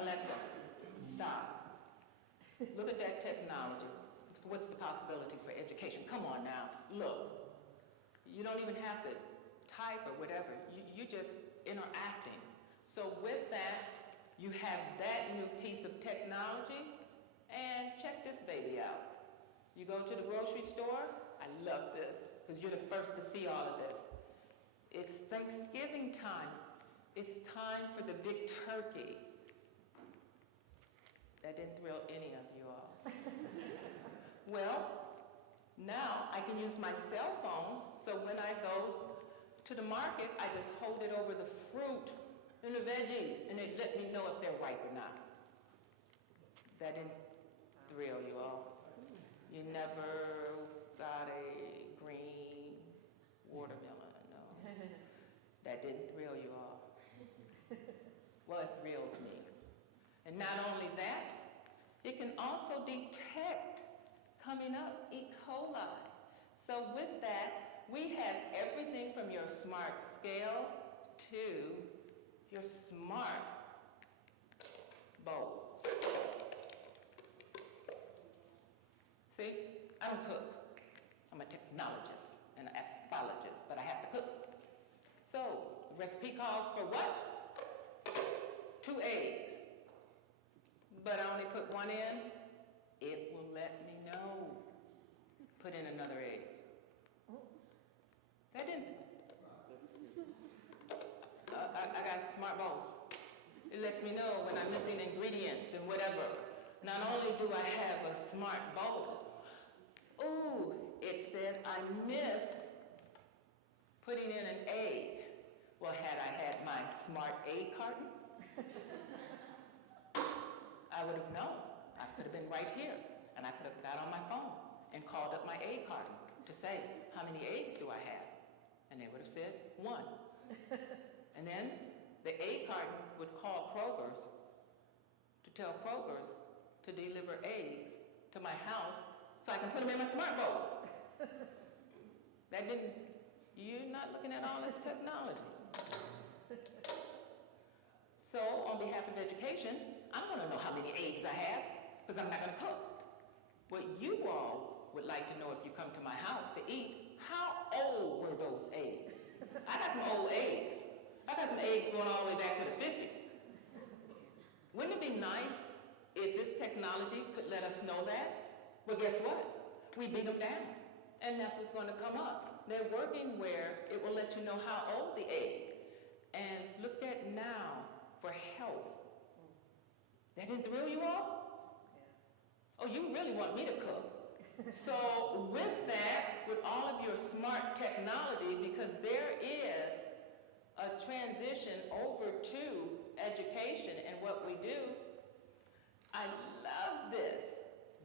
Alexa, stop. Look at that technology. So what's the possibility for education? Come on now, look. You don't even have to type or whatever. You're just interacting. So with that, you have that new piece of technology, and check this baby out. You go to the grocery store, I love this, because you're the first to see all of this. It's Thanksgiving time. It's time for the big turkey. That didn't thrill any of you all. Well, Now I can use my cell phone, so when I go to the market, I just hold it over the fruit and the veggies, and it let me know if they're ripe or not. That didn't thrill you all? You never got a green watermelon, no. That didn't thrill you all. Well, it thrilled me. And not only that, it can also detect coming up E. coli. So with that, we have everything from your smart scale to your smart bowls. See, I don't cook. I'm a technologist and an apologist, but I have to cook. So, the recipe calls for what? 2 eggs. But I only put 1 in, it will let me know. Put in another egg. That didn't. I got smart bowls. It lets me know when I'm missing ingredients and whatever. Not only do I have a smart bowl, ooh, it said I missed putting in an egg. Well, had I had my smart egg carton, I would have known. I could have been right here, and I could have got on my phone and called up my egg carton to say, how many eggs do I have? And they would have said 1. And then the egg carton would call Kroger's to tell Kroger's to deliver eggs to my house so I can put them in my smart bowl. That didn't, you're not looking at all this technology. So on behalf of education, I want to know how many eggs I have, because I'm not going to cook. What you all would like to know if you come to my house to eat, how old were those eggs? I got some old eggs. I got some eggs going all the way back to the 50s. Wouldn't it be nice if this technology could let us know that? Well, guess what? We beat them down, and that's what's going to come up. They're working where it will let you know how old the egg. And look at now for health. That didn't thrill you all? Oh, you really want me to cook. So with that, with all of your smart technology, because there is a transition over to education and what we do, I love this.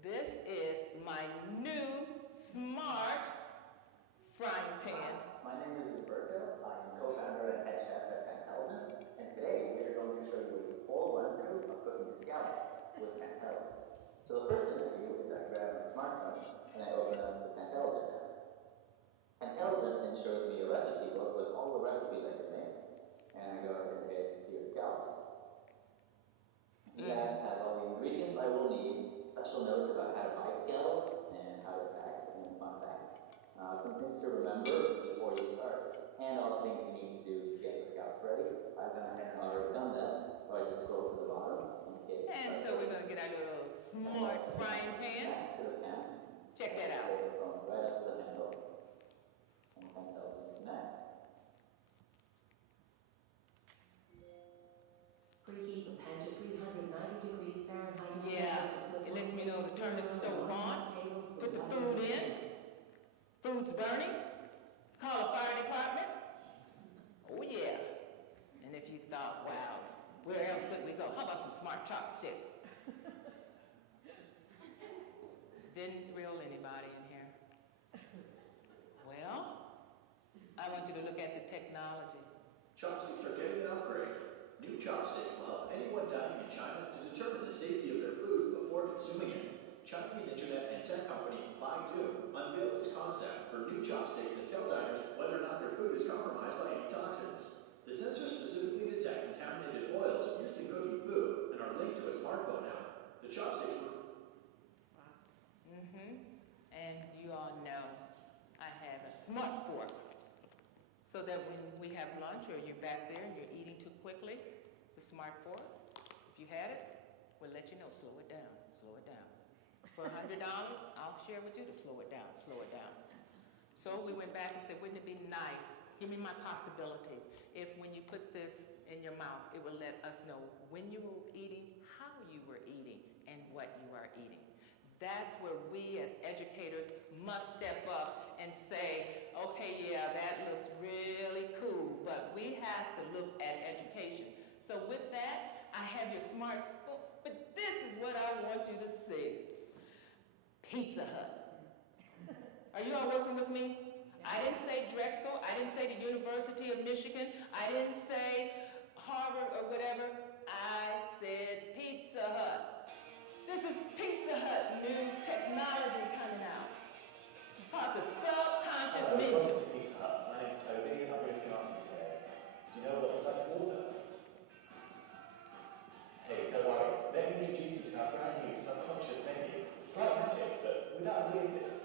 This is my new smart frying pan. My name is Roberto. I am co-founder and head chef at Untitled, and today we are going to show you a full run-through of cooking scallops with Untitled. So the first thing I do is I grab my smartphone and I open up the Untitled app. Untitled then shows me a recipe book with all the recipes I can make, and I go ahead and hit seared scallops. The app has all the ingredients I will need, special notes about how to buy scallops and how to pack, and fun facts. Some things to remember before you start, and all the things you need to do to get the scallops ready. I've gone ahead and already done that, so I just scroll to the bottom and hit. And so we're going to get our little smart frying pan. Back to the pan. Check that out. Hold the phone right up to the handle, and Untitled connects. Preheat the pan to 390 degrees Fahrenheit. Yeah, it lets me know to turn the stove on, put the food in, food's burning, call the fire department. Oh yeah. And if you thought, wow, where else could we go? How about some smart chopsticks? Didn't thrill anybody in here. Well, I want you to look at the technology. Chopsticks are getting an upgrade. New chopsticks allow anyone dining in China to determine the safety of their food before consuming it. Chinese internet and tech company Baidu unveiled its concept for new chopsticks that tell diners whether or not their food is compromised by any toxins. The sensors specifically detect contaminated oils used in cooking food and are linked to a smartphone app. The chopsticks were And you all know I have a smart fork. So that when we have lunch or you're back there and you're eating too quickly, the smart fork, if you had it, will let you know, slow it down, slow it down. For $100, I'll share with you to slow it down, slow it down. So we went back and said, wouldn't it be nice? Give me my possibilities. If when you put this in your mouth, it will let us know when you were eating, how you were eating, and what you are eating. That's where we as educators must step up and say, okay, yeah, that looks really cool, but we have to look at education. So with that, I have your smart spoon, but this is what I want you to see. Pizza Hut. Are you all working with me? I didn't say Drexel, I didn't say the University of Michigan, I didn't say Harvard or whatever, I said Pizza Hut. This is Pizza Hut, new technology coming out. It's called the subconscious menu. Welcome to Pizza Hut. My name's Toby, and I'm looking after you today. Do you know what you'd like to order? Hey, don't worry. Let me introduce you to our brand new subconscious menu. It's like magic, but without the weirdness.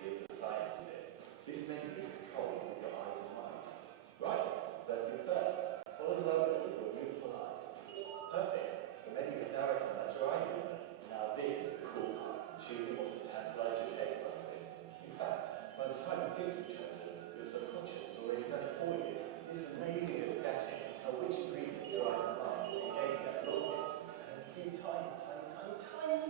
Here's the science of it. This menu is controlled with your eyes and mind. Right, first things first. Follow the logo with your beautiful eyes. Perfect. The menu has now recognized your eye movement. Now this is the cool part, choosing what to tantalize your taste buds with. In fact, by the time you think you've chosen, your subconscious has already done it for you. This amazing little gadget can tell which ingredients your eyes and mind will be gazing at the longest, and in a few tiny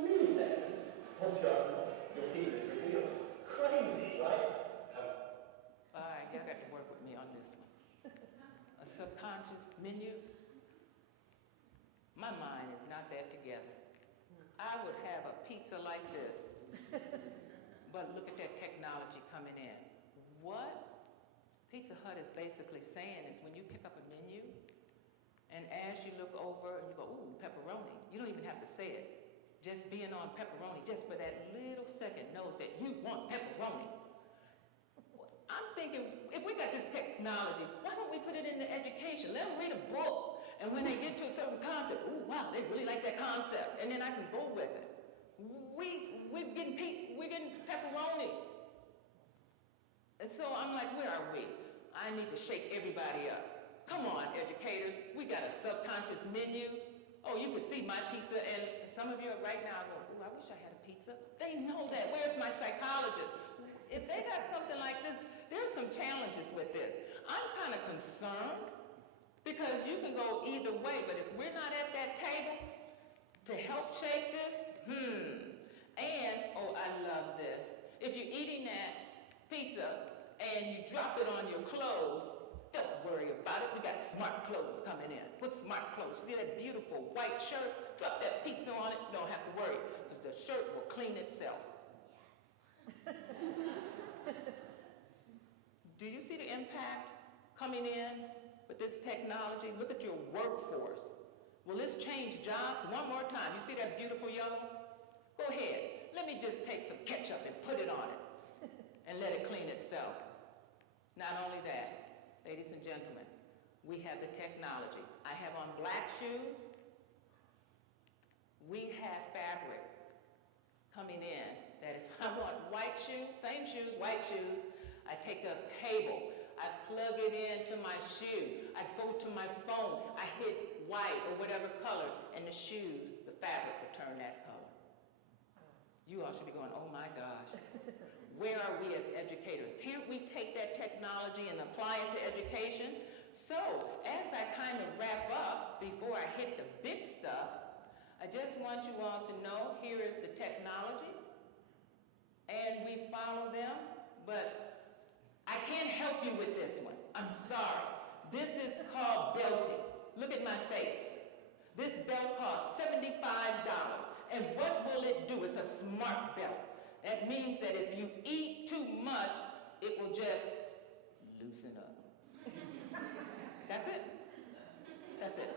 milliseconds, once you're uncle, your pizza's revealed. Crazy, right? All right, y'all got to work with me on this one. A subconscious menu? My mind is not that together. I would have a pizza like this, but look at that technology coming in. What Pizza Hut is basically saying is when you pick up a menu, and as you look over and you go, ooh, pepperoni, you don't even have to say it. Just being on pepperoni, just for that little second, knows that you want pepperoni. I'm thinking, if we got this technology, why don't we put it into education? Let them read a book. And when they get to a certain concept, oh, wow, they really like that concept. And then I can go with it. We're getting pepperoni. And so I'm like, where are we? I need to shake everybody up. Come on, educators. We got a subconscious menu. Oh, you can see my pizza. And some of you are right now going, oh, I wish I had a pizza. They know that. Where's my psychologist? If they got something like this, there's some challenges with this. I'm kind of concerned because you can go either way, but if we're not at that table to help shape this, and, oh, I love this. If you're eating that pizza and you drop it on your clothes, don't worry about it. We got smart clothes coming in. What's smart clothes? You see that beautiful white shirt? Drop that pizza on it, you don't have to worry, because the shirt will clean itself. Do you see the impact coming in with this technology? Look at your workforce. Will this change jobs? One more time. You see that beautiful yellow? Go ahead. Let me just take some ketchup and put it on it and let it clean itself. Not only that, ladies and gentlemen, we have the technology. I have on black shoes. We have fabric coming in that if I want white shoes, same shoes, white shoes, I take a cable, I plug it into my shoe, I go to my phone, I hit white or whatever color, and the shoe, the fabric will turn that color. You all should be going, oh my gosh, where are we as educators? Can't we take that technology and apply it to education? So, as I kind of wrap up, before I hit the big stuff, I just want you all to know, here is the technology, and we follow them, but I can't help you with this one. I'm sorry. This is called belting. Look at my face. This belt costs $75. And what will it do? It's a smart belt. That means that if you eat too much, it will just loosen up. That's it. That's it.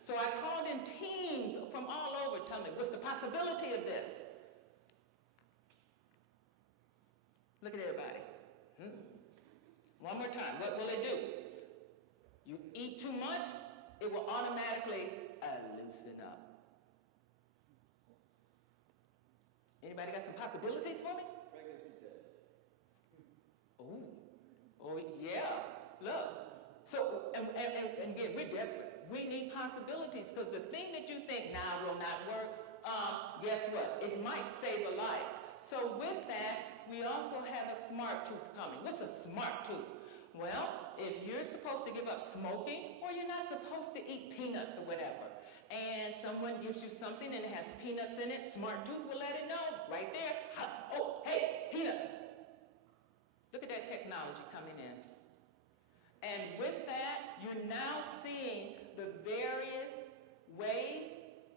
So I called in teams from all over. Tell me, what's the possibility of this? Look at everybody. One more time. What will it do? You eat too much, it will automatically loosen up. Anybody got some possibilities for me? Pregnancy test. Oh yeah. Look. So, and again, we're desperate. We need possibilities, because the thing that you think now will not work, guess what? It might save a life. So with that, we also have a smart tooth coming. What's a smart tooth? Well, if you're supposed to give up smoking, or you're not supposed to eat peanuts or whatever, and someone gives you something and it has peanuts in it, Smart Tooth will let it know right there. Oh, hey, peanuts. Look at that technology coming in. And with that, you're now seeing the various ways.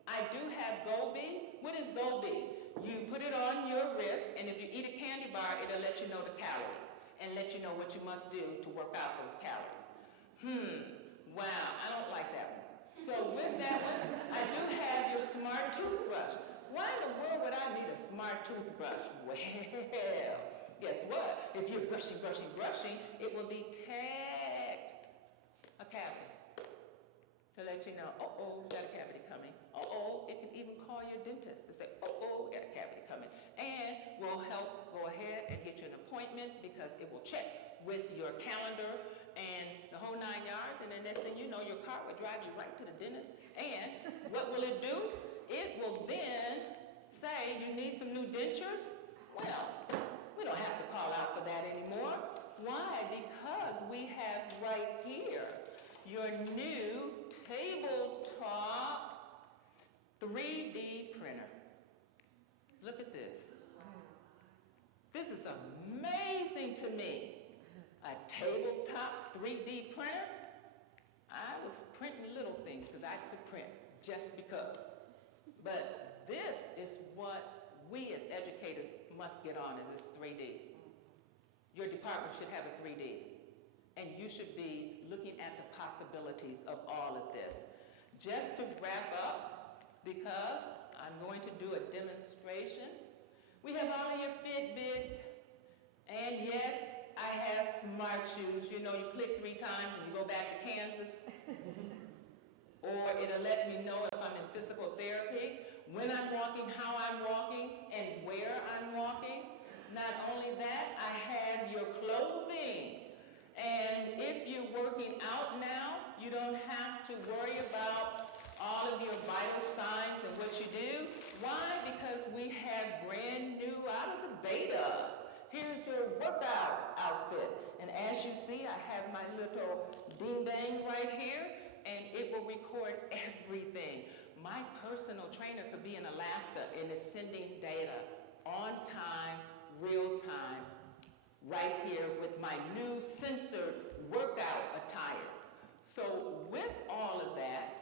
I do have Go-Bee. What is Go-Bee? You put it on your wrist, and if you eat a candy bar, it'll let you know the calories and let you know what you must do to work out those calories. Wow, I don't like that one. So with that one, I do have your smart toothbrush. Why in the world would I need a smart toothbrush? Well, guess what? If you're brushing, it will detect a cavity to let you know, uh-oh, you got a cavity coming. Uh-oh, it can even call your dentist to say, uh-oh, got a cavity coming. And will help go ahead and get you an appointment because it will check with your calendar and the whole 9 yards, and then next thing you know, your car will drive you right to the dentist. And what will it do? It will then say you need some new dentures. Well, we don't have to call out for that anymore. Why? Because we have right here your new tabletop 3D printer. Look at this. This is amazing to me. A tabletop 3D printer. I was printing little things because I could print just because. But this is what we as educators must get on, is this 3D. Your department should have a 3D. And you should be looking at the possibilities of all of this. Just to wrap up, because I'm going to do a demonstration, we have all of your Fitbits, and yes, I have smart shoes. You know, you click 3 times and you go back to Kansas. Or it'll let me know if I'm in physical therapy, when I'm walking, how I'm walking, and where I'm walking. Not only that, I have your clothing. And if you're working out now, you don't have to worry about all of your vital signs and what you do. Why? Because we have brand new out of the beta. Here's your workout outfit. And as you see, I have my little ding-dang right here, and it will record everything. My personal trainer could be in Alaska and is sending data on time, real time, right here with my new censored workout attire. So with all of that,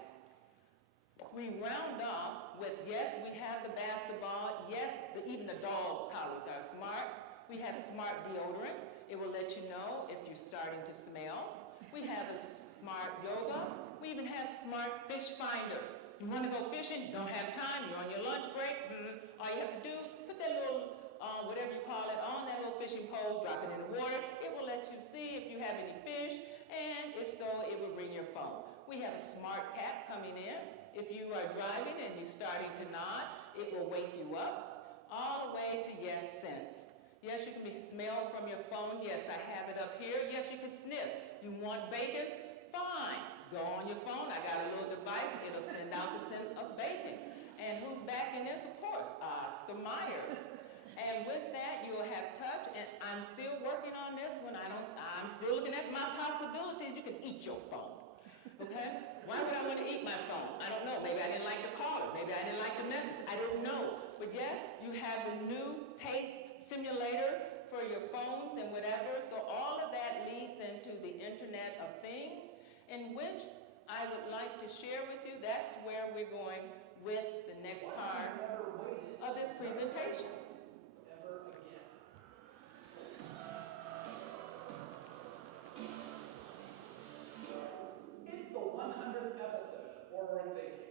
we round off with, yes, we have the basketball, yes, even the dog collars are smart. We have smart deodorant. It will let you know if you're starting to smell. We have a smart yoga. We even have smart fish finder. You want to go fishing, don't have time, you're on your lunch break, all you have to do is put that little, whatever you call it, on that little fishing pole, drop it in the water. It will let you see if you have any fish, and if so, it will ring your phone. We have a smart cap coming in. If you are driving and you're starting to nod, it will wake you up, all the way to yes sense. Yes, you can be smelled from your phone. Yes, I have it up here. Yes, you can sniff. You want bacon? Fine. Go on your phone. I got a little device. It'll send out the scent of bacon. And who's backing this? Of course, Oscar Myers. And with that, you will have touch. And I'm still working on this one. I'm still looking at my possibilities. You can eat your phone. Okay? Why would I want to eat my phone? I don't know. Maybe I didn't like the caller. Maybe I didn't like the message. I don't know. But yes, you have the new taste simulator for your phones and whatever. So all of that leads into the Internet of Things, in which I would like to share with you. That's where we're going with the next part of this presentation. Ever again. It's the 100th episode of Forward Thinking.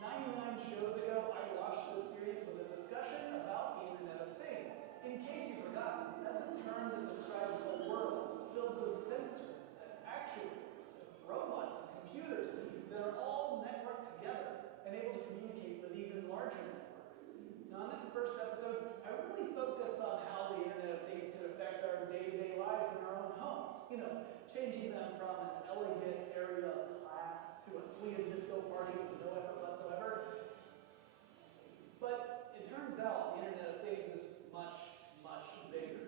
99 shows ago, I launched this series with a discussion about the Internet of Things. In case you've forgotten, that's a term that describes a world filled with sensors and actuators and robots and computers that are all networked together and able to communicate with even larger networks. Now, in that first episode, I really focused on how the Internet of Things could affect our day-to-day lives in our own homes. You know, changing them from an elegant area of class to a suite disco party with no effort whatsoever. But it turns out the Internet of Things is much, much bigger.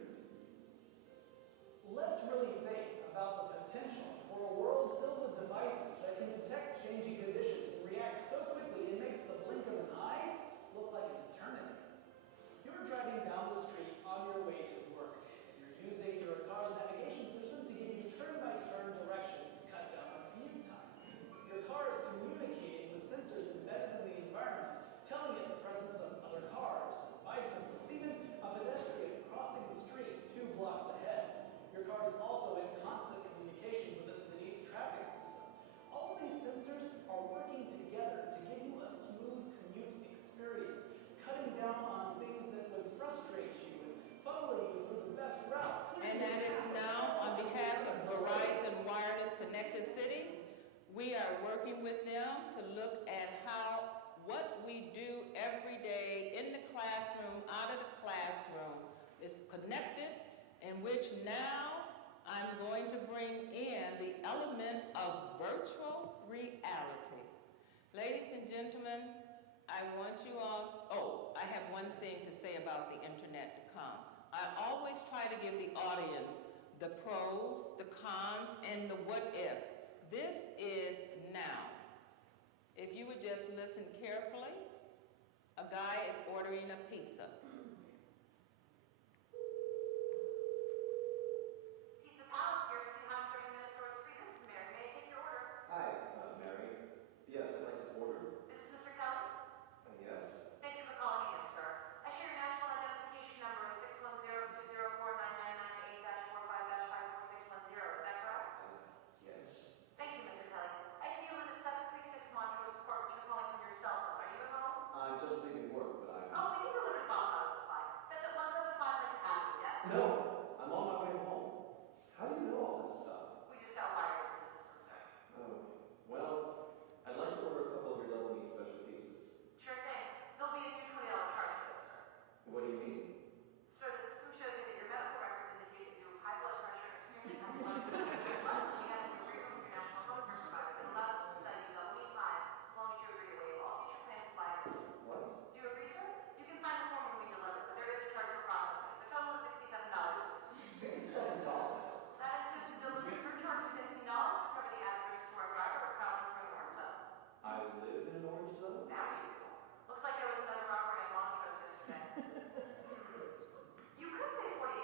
Let's really think about the potential for a world filled with devices which now I'm going to bring in the element of virtual reality. Ladies and gentlemen, I want you all, I have one thing to say about the internet to come. I always try to give the audience the pros, the cons, and the what if. This is now. If you would just listen carefully, a guy is ordering a pizza. Pizza Palace here. If you have 30 minutes or free, this is Mary. May I take your order? Hi, Mary. Yes, I'd like to order. This is Mr. Kelly. Yes. Thank you for calling in, sir. I share your national identification number is 610-204-9998-45-54610. Is that correct? Yes. Thank you, Mr. Kelly. I see you in the 736 Montrose Court, but you're calling from your cell phone. Are you at home? I'm just leaving work, but Oh, we can deliver the box out of the file. That's at 175 Lincoln Avenue, yes? No, I'm on my way home. How do you know all this stuff? We just got wired into the system, sir. Oh, well, I'd like to order a couple of your double meat special pizzas. Sure thing. There'll be a new $20 charge for this, sir. What do you mean? Sir, the system shows you that your medical records indicate that you have high blood pressure and extremely high blood pressure. But you have to agree with your national health care provider that allows us to send you double meat live as long as you agree to waive all future plans live. What? Do you agree, sir? You can sign the form when we deliver, but there is a charge for processing. The total is $67. $67? That includes the delivery surcharge of $15 to cover the address to our driver or traveling for an orange zone. I live in an orange zone? Now you do. Looks like there was another robbery on Montrose yesterday. You could pay $48 if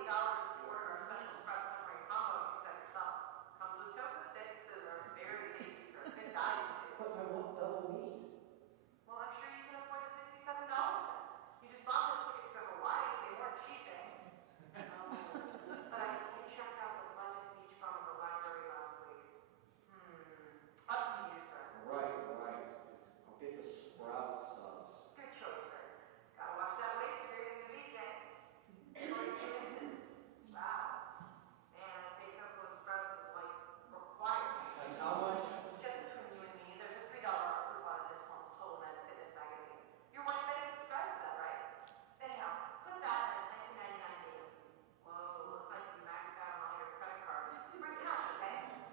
you order our special express memory combo if you set yourself. Comes with tofu sticks that are very tasty. They're a good value too. But I want double meat. Well, I'm sure you can afford the $67. You just bought those tickets for Hawaii. They weren't cheap, eh? But I checked out the London Beach Farm at the library last week. Up to you, sir. Right. I'll get the sprout subs. Good choice, sir. Gotta watch that weight if you're eating the weekend. Wow. Man, I think Tofu Express is like required. And how much? Just between you and me, there's a $3 coupon in this month's Total Med Fitness magazine. Your wife said you subscribed to that, right? Anyhow, put that as $19.99 deal. Whoa, looks like you maxed out on all your credit cards. Bring cash, okay?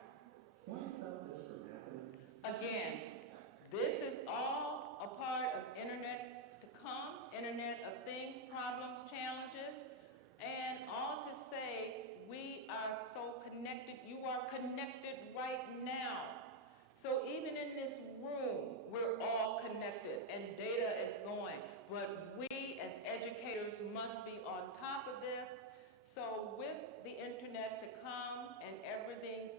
What about this from happening? Again, this is all a part of Internet to come, Internet of Things, problems, challenges, and all to say we are so connected. You are connected right now. So even in this room, we're all connected and data is going. But we as educators must be on top of this. So with the internet to come and everything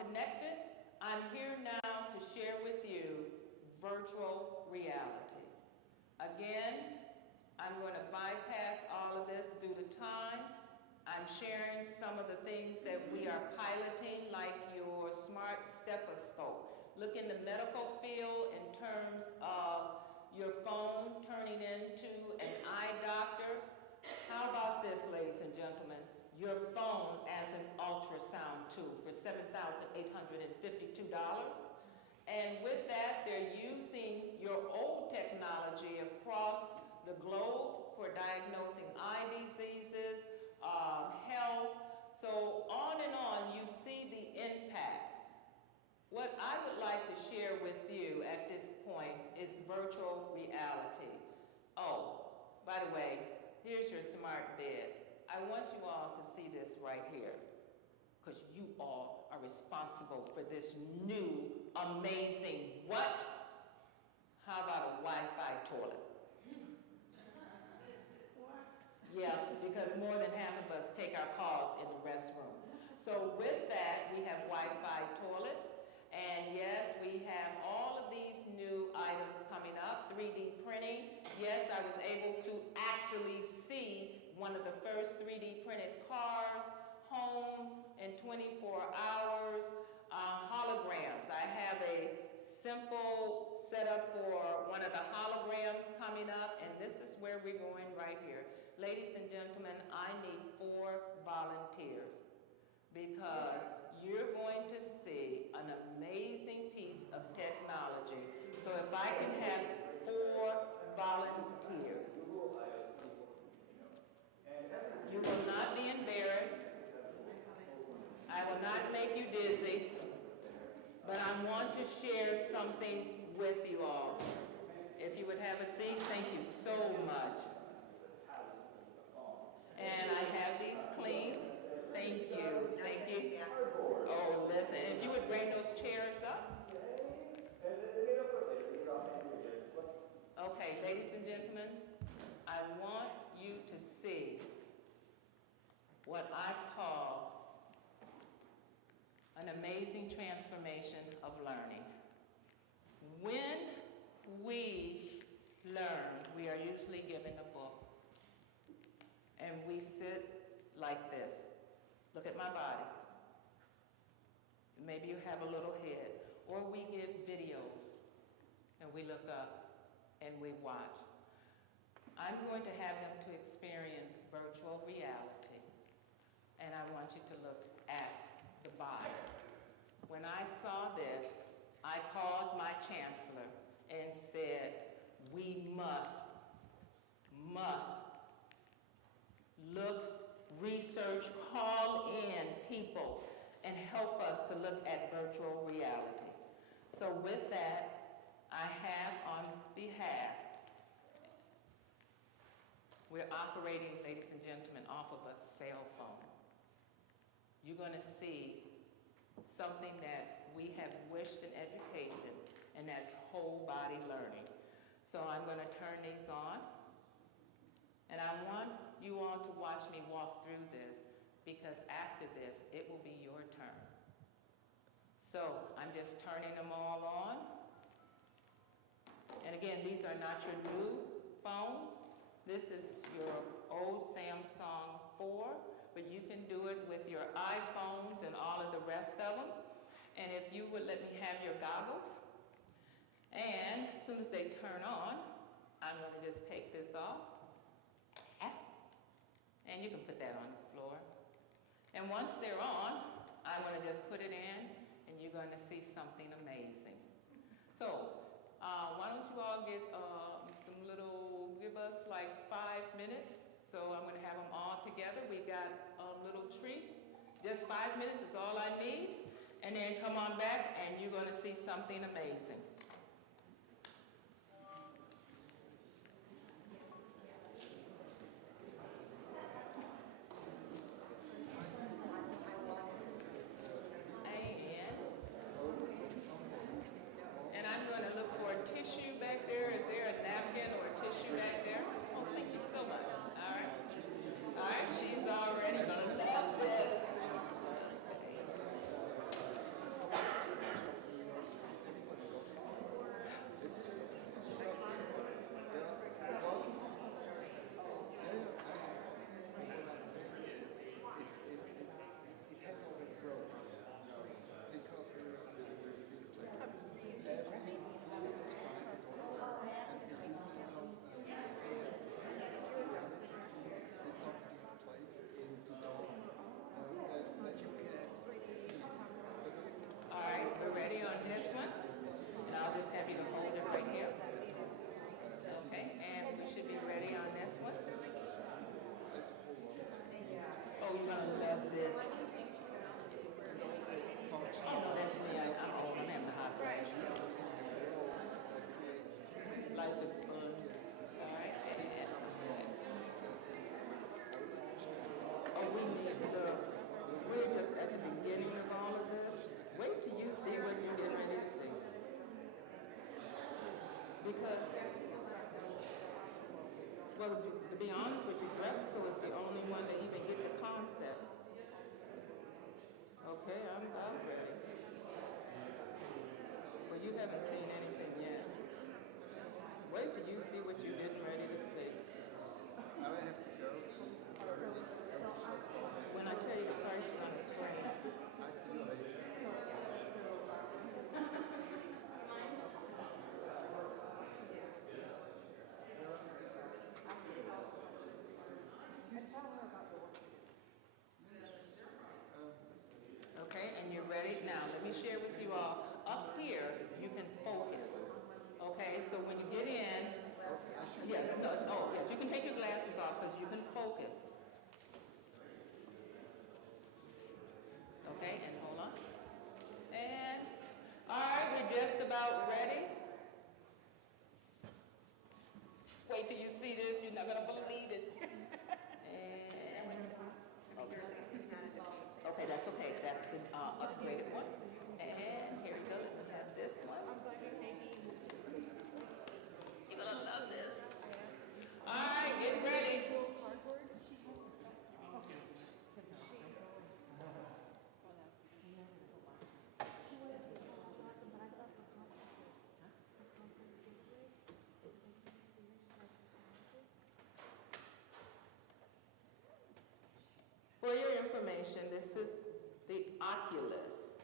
connected, I'm here now to share with you virtual reality. Again, I'm going to bypass all of this due to time. I'm sharing some of the things that we are piloting, like your smart stethoscope. Look in the medical field in terms of your phone turning into an eye doctor. How about this, ladies and gentlemen? Your phone as an ultrasound tool for $7,852. And with that, they're using your old technology across the globe for diagnosing eye diseases, health. So on and on, you see the impact. What I would like to share with you at this point is virtual reality. Oh, by the way, here's your smart bed. I want you all to see this right here, because you all are responsible for this new, amazing what? How about a Wi-Fi toilet? Yeah, because more than half of us take our calls in the restroom. So with that, we have Wi-Fi toilet. And yes, we have all of these new items coming up, 3D printing. Yes, I was able to actually see one of the first 3D printed cars, homes in 24 hours, holograms. I have a simple setup for one of the holograms coming up, and this is where we're going right here. Ladies and gentlemen, I need 4 volunteers, because you're going to see an amazing piece of technology. So if I can have 4 volunteers. You will not be embarrassed. I will not make you dizzy. But I want to share something with you all. If you would have a seat, thank you so much. And I have these cleaned. Thank you. Thank you. Oh, listen, if you would bring those chairs up. Okay, ladies and gentlemen, I want you to see what I call an amazing transformation of learning. When we learn, we are usually given a book, and we sit like this. Look at my body. Maybe you have a little head. Or we get videos, and we look up, and we watch. I'm going to have them to experience virtual reality, and I want you to look at the body. When I saw this, I called my chancellor and said, we must look, research, call in people, and help us to look at virtual reality. So with that, I have on behalf, we're operating, ladies and gentlemen, off of a cell phone. You're going to see something that we have wished in education, and that's whole body learning. So I'm going to turn these on, and I want you all to watch me walk through this, because after this, it will be your turn. So I'm just turning them all on. And again, these are not your new phones. This is your old Samsung 4, but you can do it with your iPhones and all of the rest of them. And if you would let me have your goggles, and as soon as they turn on, I'm going to just take this off. And you can put that on the floor. And once they're on, I'm going to just put it in, and you're going to see something amazing. So, why don't you all get give us like 5 minutes. So I'm going to have them all together. We got little treats. Just 5 minutes is all I need. And then come on back, and you're going to see something amazing. And I'm going to look for a tissue back there. Is there a napkin or a tissue back there? Oh, thank you so much. All right. All right, she's already going to love this. Ready on this one, and I'll just have you to hold it right here. Okay, and we should be ready on this one. Oh, you're gonna love this. Oh no, that's me. I'm old. I'm having a hot flash. Life is fun. All right. Oh, we're just at the beginning of all of this. Wait till you see what you're getting ready to see. Because, well, to be honest with you, Drexel is the only one to even get the concept. Okay, I'm ready. Well, you haven't seen anything yet. Wait till you see what you're getting ready to see. I have to go. When I tell you the price on the screen. I see you later. Okay, and you're ready? Now, let me share with you all. Up here, you can focus. Okay, so when you get in, yes, you can take your glasses off because you can focus. one. You're gonna love this. All right, get ready. For your information, this is the Oculus,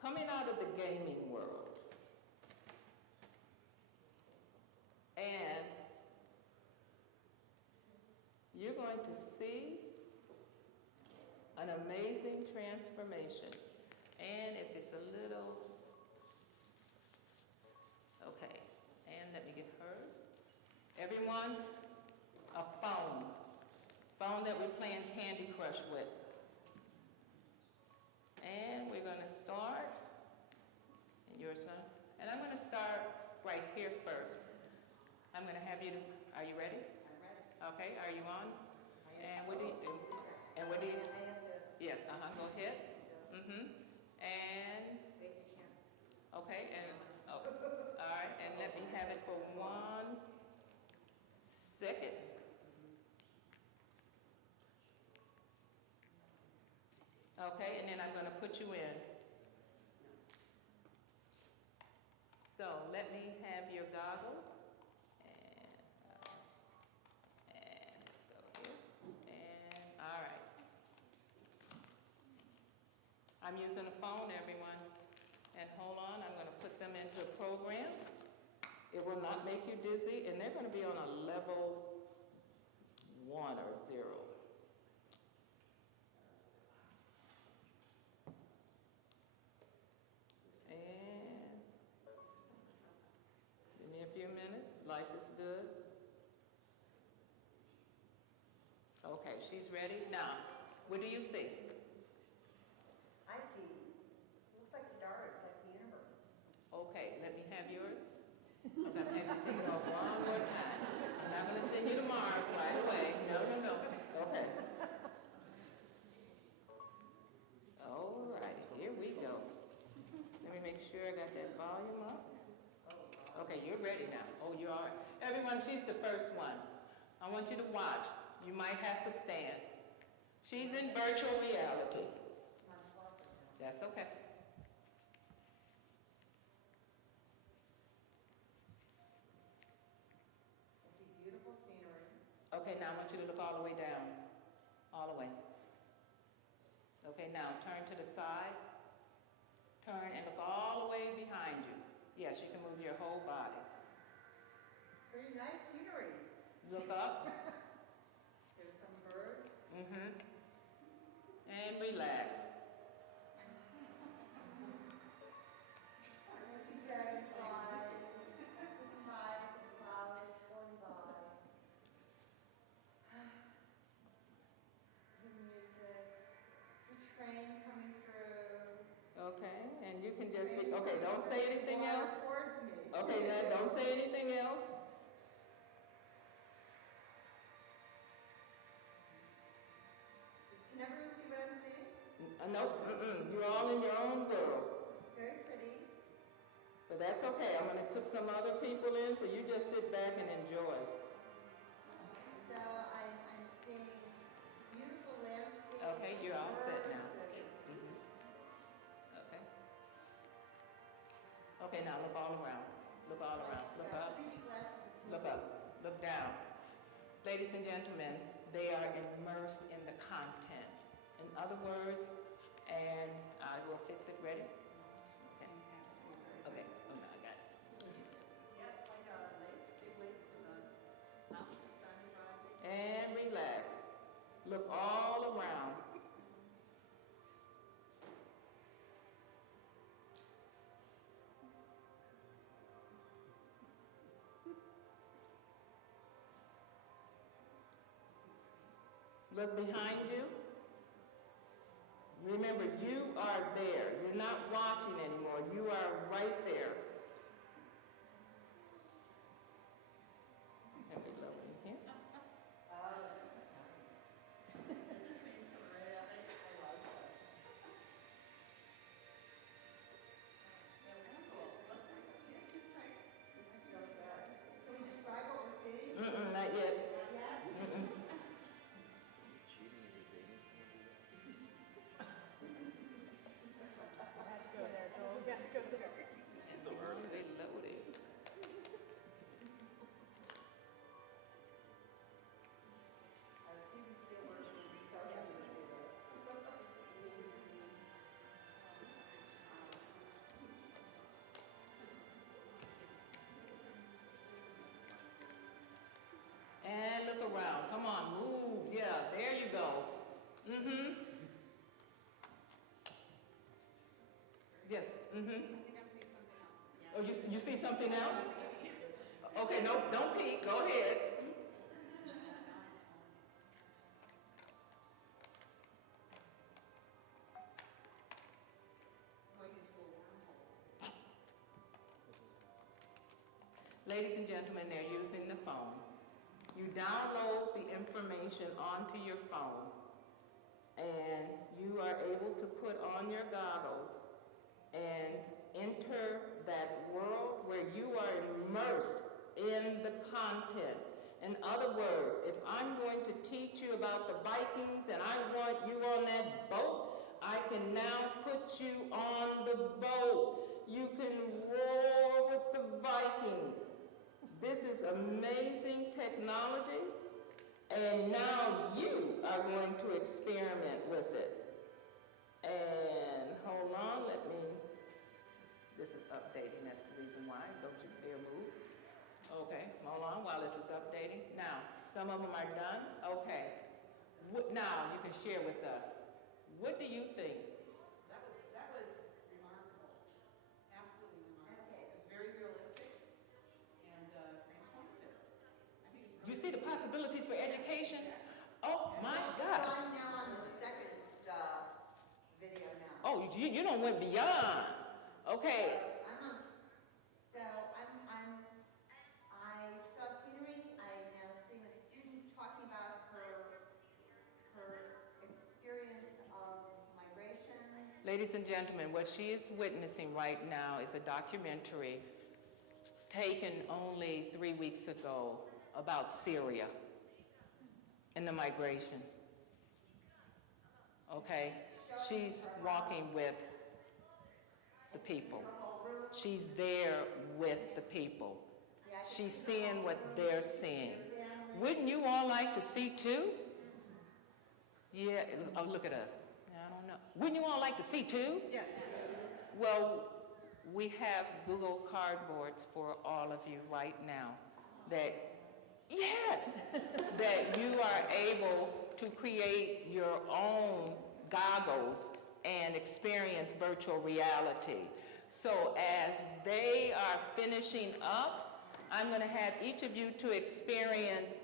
coming out of the gaming world. And you're going to see an amazing transformation. And if it's a little, okay, and let me get hers. Everyone, a phone that we're playing Candy Crush with. And we're gonna start, and yours now, and I'm gonna start right here first. I'm gonna have you, are you ready? I'm ready. Okay, are you on? And what do you, and what do you, yes, go ahead. And, okay, and, oh, all right, and let me have it for 1 second. Okay, and then I'm going to put you in. So let me have your goggles. And let's go here. And all right. I'm using a phone, everyone. And hold on, I'm going to put them into a program. It will not make you dizzy, and they're going to be on a level 1 or 0. Minutes. Life is good. Okay, she's ready. Now, what do you see? I see. Looks like stars, like the universe. Okay, let me have yours. I'm going to have you take it off one more time. I'm not going to send you to Mars right away. No. Okay. All right, here we go. Let me make sure I got that volume up. Okay, you're ready now. Oh, you are. Everyone, she's the first one. I want you to watch. You might have to stand. She's in virtual reality. That's okay. I see beautiful scenery. Okay, now I want you to look all the way down. All the way. Okay, now turn to the side. Turn and look all the way behind you. Yes, you can move your whole body. Pretty nice scenery. Look up. There's some birds. And relax. I see dragonflies. Looking by, the clouds going by. The music. The train coming through. Okay, and you can just be, okay, don't say anything else. Towards me. Okay, now don't say anything else. Can everyone see what I'm seeing? Nope, you're all in your own world. Very pretty. But that's okay, I'm going to put some other people in, so you just sit back and enjoy. So I'm seeing beautiful landscapes. Okay, you're all set now. Okay. Okay, now look all around. Look all around. Look up. Look up. Look down. Ladies and gentlemen, they are immersed in the content. In other words, and I will fix it. Ready? Okay. Oh, no, I got it. Yeah, it's like a lake, big lake with a mountain, the sun is rising. And relax. Look all around. Look behind you. Remember, you are there. You're not watching anymore. You are right there. And we love in here. Mm-hmm. I think I'm seeing something else. Oh, you see something else? Okay, no, don't peek, go ahead. Going into a wormhole. Ladies and gentlemen, they're using the phone. You download the information onto your phone, and you are able to put on your goggles and enter that world where you are immersed in the content. In other words, if I'm going to teach you about the Vikings and I want you on that boat, I can now put you on the boat. You can roar with the Vikings. This is amazing technology, and now you are going to experiment with it. And hold on, this is updating, that's the reason why, don't you dare move. Okay, hold on while this is updating. Now, some of them are done, okay. Now you can share with us, what do you think? That was remarkable. Absolutely remarkable. It's very realistic and transformative. I think it's You really see the possibilities for education? Oh my God. I'm now on the second video now. Oh, you don't went beyond. Okay, I saw scenery. I now seen a student talking about her experience of migration. ladies and gentlemen, what she is witnessing right now is a documentary taken only 3 weeks ago about Syria and the migration. Okay, she's walking with the people. She's there with the people. She's seeing what they're seeing. Wouldn't you all like to see too? Yeah, oh, look at us. I don't know. Wouldn't you all like to see too? Yes. Well, we have Google Cardboards for all of you right now that, yes, that you are able to create your own goggles and experience virtual reality. So as they are finishing up, I'm going to have each of you to experience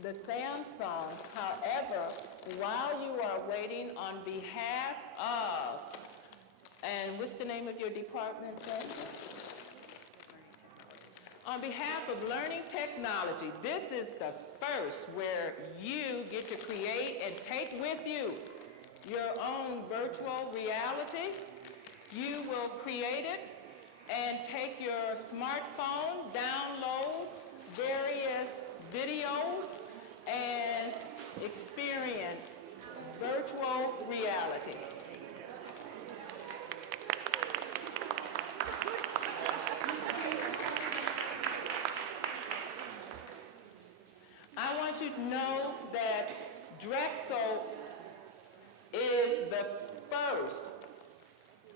the Samsung. However, while you are waiting, on behalf of, and what's the name of your department, Chancellor? On behalf of Learning Technology, this is the first where you get to create and take with you your own virtual reality. You will create it and take your smartphone, download various videos, and experience virtual reality. I want you to know that Drexel is the first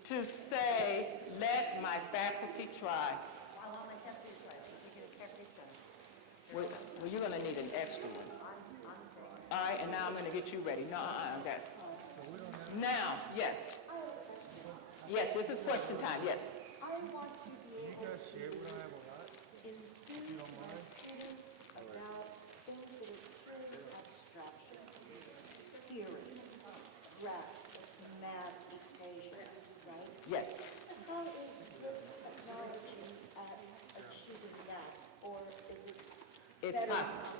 to say, let my faculty try. I want my faculty to try. You can get a faculty center. Well, you're going to need an extra one. All right, and now I'm going to get you ready. No, okay. Now, yes. Yes, this is question time, yes. I want to be You guys share, we don't have a lot. enthused You don't mind? about things that are purely abstraction, theory, graph, math, equations, right? Yes. How is this technology at achieving that, or is it It's better possible.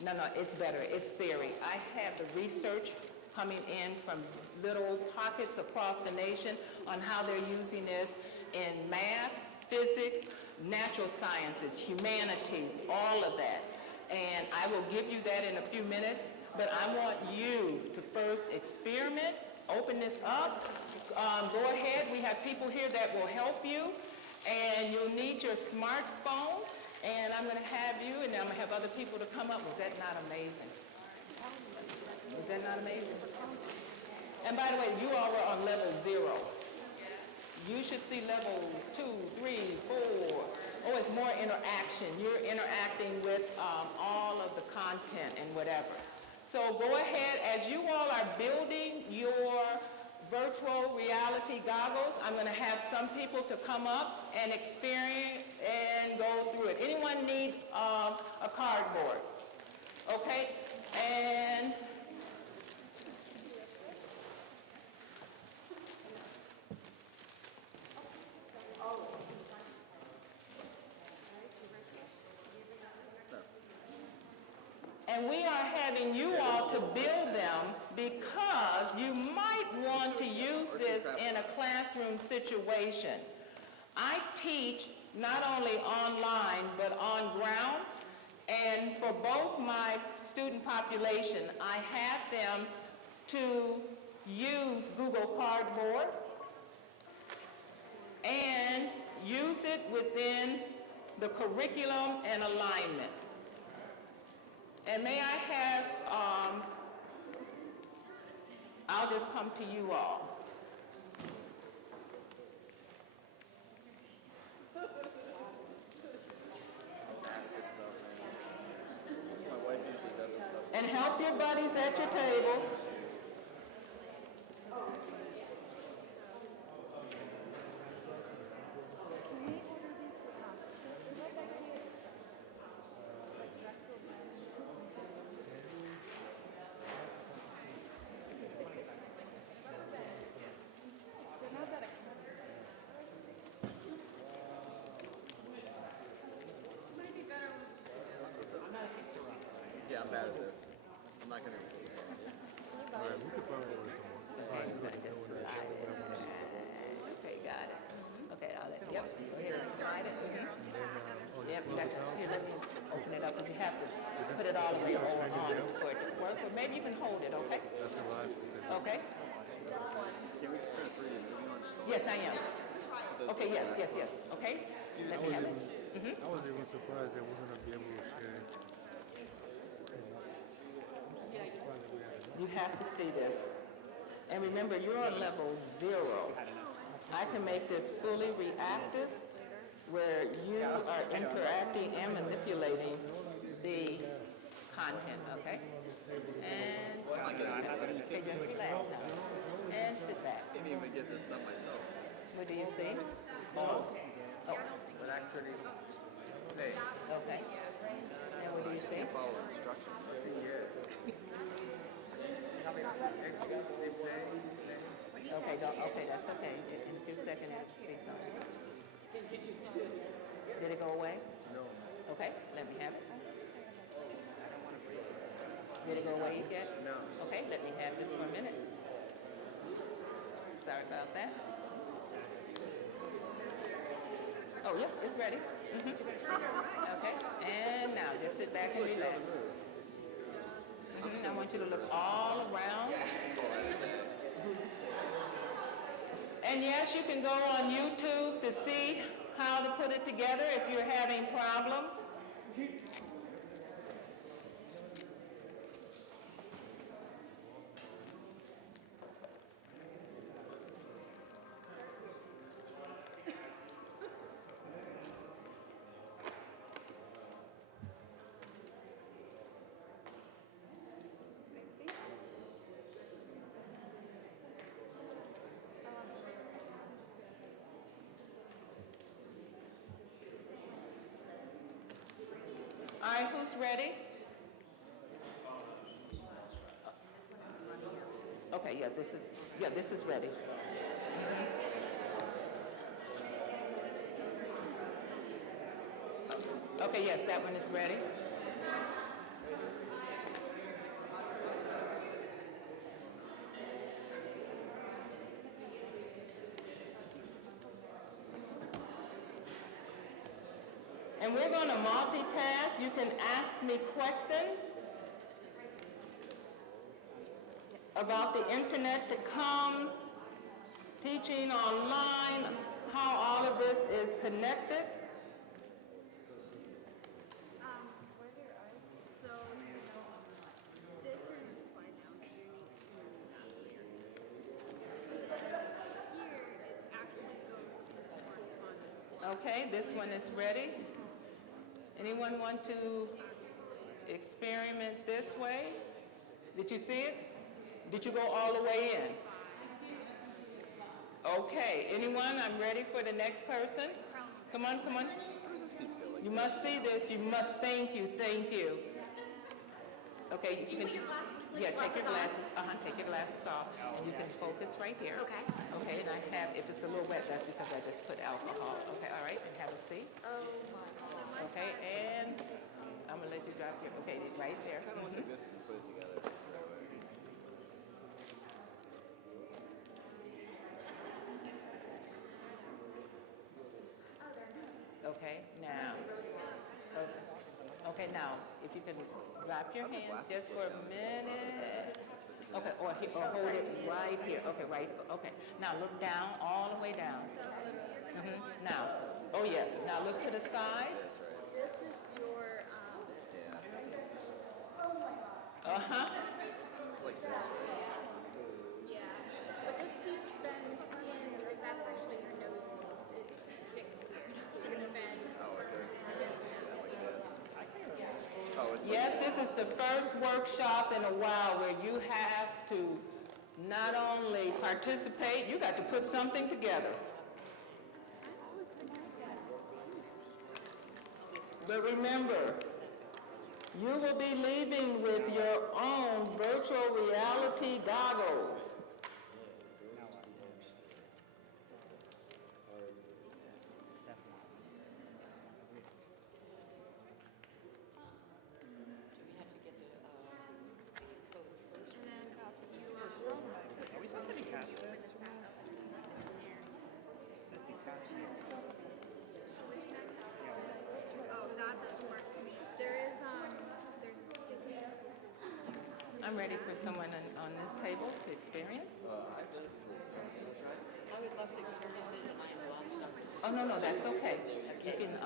No, it's better. It's theory. I have the research coming in from little pockets across the nation on how they're using this in math, physics, natural sciences, humanities, all of that. And I will give you that in a few minutes, but I want you to first experiment, open this up. Go ahead. We have people here that will help you, and you'll need your smartphone. And I'm going to have you, and I'm going to have other people to come up. Was that not amazing? Was that not amazing? And by the way, you all were on level 0. You should see level 2, 3, 4. Oh, it's more interaction. You're interacting with all of the content and whatever. So go ahead, as you all are building your virtual reality goggles. I'm going to have some people to come up and experience and go through it. Anyone need a cardboard? Okay, and we are having you all to build them because you might want to use this in a classroom situation. I teach not only online but on ground, and for both my student population, I have them to use Google Cardboard and use it within the curriculum and alignment. And may I have, I'll just come to you all. And help your buddies at your table. Yeah, I'm bad at this. I'm not going to do this. All right, we could probably work on it. All right, you got to just slide it. Okay, got it. Okay, I'll let, yep, go ahead and slide it. Yep, you got to, here, let me open it up, because you have to put it all the way over on it for it to work, or maybe you can hold it, okay? Okay? Can we just turn 3D movie on? Yes, I am. Okay, yes, okay? Let me have it. I was even surprised that we're going to be able to share. You have to see this. And remember, you're on level 0. I can make this fully reactive, where you are interacting and manipulating the content, okay? And okay, just relax now. And sit back. I didn't even get this done myself. What do you see? Oh. But actually, hey, Okay. And what do you see? follow instructions. Okay, okay, that's okay. In a few seconds, please don't. Did it go away? No. Okay, let me have it. Did it go away yet? No. Okay, let me have this for a minute. Sorry about that. Oh, yes, it's ready. Okay, and now just sit back and relax. I want you to look all around. And yes, you can go on YouTube to see how to put it together if you're having problems. All right, who's ready? Okay, this is ready. Okay, yes, that one is ready. And we're going to multitask. You can ask me questions about the internet to come, teaching online, how all of this is connected. Where there are, so, this room is slide down underneath here, it actually goes to the correspondence. Okay, this one is ready. Anyone want to experiment this way? Did you see it? Did you go all the way in? Okay, anyone? I'm ready for the next person. Come on, come on. You must see this. You must. Thank you, thank you. Okay, you can. Yeah, take your glasses. Take your glasses off, and you can focus right here. Okay. Okay, and I have. If it's a little wet, that's because I just put alcohol. Okay, all right, and have a seat. Oh my God. Okay, and I'm gonna let you drop your. Okay, right there. Kind of looks like this if you put it together. Okay, now. Okay, now, if you can drop your hands just for a minute. Okay, or hold it right here. Okay, right. Okay. Now look down, all the way down. Now, oh yes. Now look to the side. This is your, It's like this, right? yeah. But this piece bends in because that's actually your nose piece. It sticks. You're gonna bend. Oh, like this. Yeah, like this. Oh, it's Yes, this is the first workshop in a while where you have to not only participate, you got to put something together. But remember, you will be leaving with your own virtual reality goggles. Are we supposed to detach this? Let's detach here. Oh, that doesn't work for me. There's a sticky. I'm ready for someone on this table to experience. I've done it before. I would love to experience it, and I am lost. Oh, no, that's okay. You can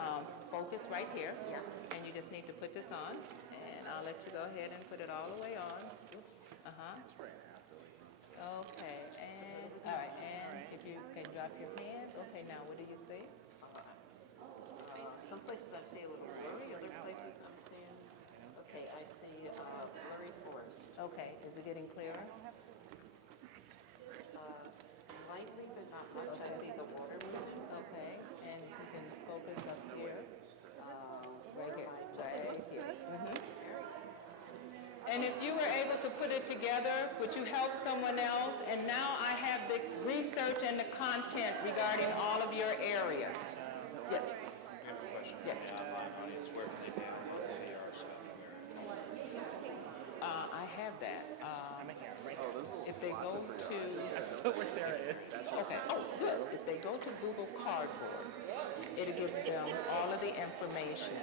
focus right here. Yeah. And you just need to put this on. And I'll let you go ahead and put it all the way on. Oops. Okay, and, all right, and if you can drop your hands. Okay, now what do you see? Some places I see a little blurry, other places I'm seeing, okay, I see blurry forest. Okay, is it getting clearer? Slightly, but not much. I see the water moving. Okay, and you can focus up here. Right here, right here. And if you were able to put it together, would you help someone else? And now I have the research and the content regarding all of your areas. Yes. Yes. I have that. If they go to... Where Sarah is. Okay, oh, it's good. If they go to Google Cardboard, it'll give them all of the information.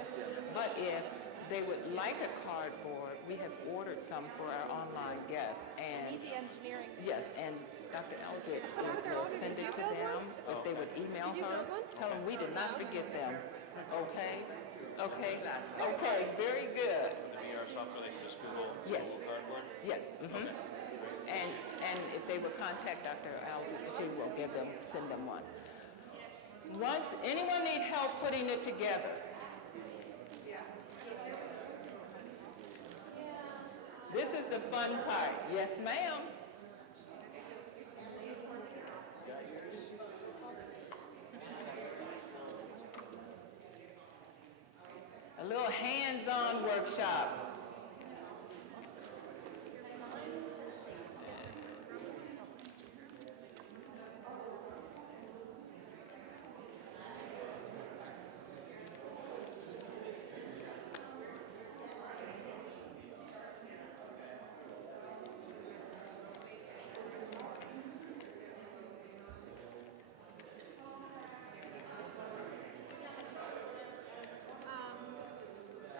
But if they would like a cardboard, we have ordered some for our online guests. And The engineering. yes, and Dr. Eldridge will send it to them. If they would email her, tell them we did not forget them. Okay? Okay? Okay, very good. Yes. Yes. And if they would contact Dr. Eldridge, she will send them one. Once, anyone need help putting it together? This is the fun part. Yes, ma'am. A little hands-on workshop.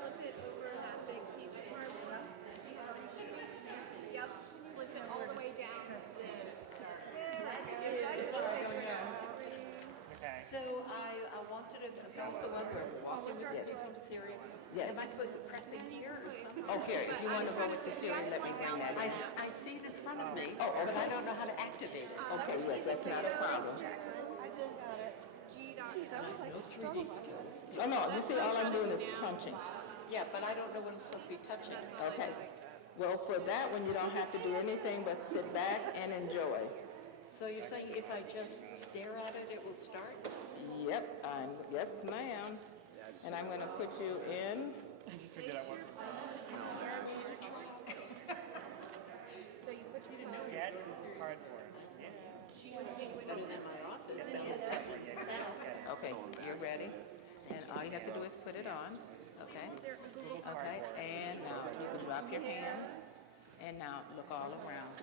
Flip it over that big piece of cardboard. Yep, slip it all the way down. Okay. So I wanted to go with the one where we're walking with you from Syria. Yes. Am I supposed to press in here or something? Oh, here, if you want to go with the Siri, let me bring that in. I see it in front of me, Oh, but I okay. don't know how to activate it. Okay, yes, that's not a problem. Geez, I was like struggle muscles. Oh, no, you see, all I'm doing is punching. Yeah, but I don't know what I'm supposed to be touching. Okay. Well, for that one, you don't have to do anything but sit back and enjoy. So you're saying if I just stare at it, it will start? Yep, yes, ma'am. And I'm going to put you in. So you put your Get cardboard. Put it in my office and get separate sound. Okay, you're ready. And all you have to do is put it on. Okay? Okay, and now you can drop your hands. And now look all around.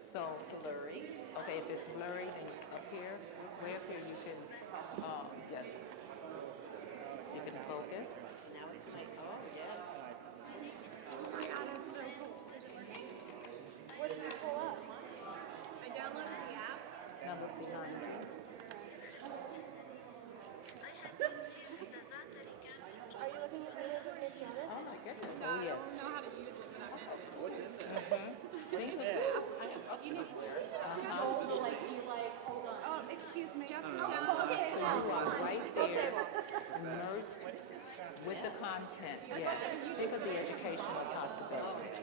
So blurry. Okay, if it's blurry, then up here, way up here, you can, yes, you can focus. Now it's like, oh, yes. Oh my god, it's so cool. What did you pull up? I downloaded the app. Number behind you. Are you looking at videos of Nick Jonas? Oh my goodness. No, Oh, yes. I don't know how to use it, but I'm in it. What's in there? See? You need Oh, excuse me. So you are right there, immersed with the content. Yes, think of the educational possibilities.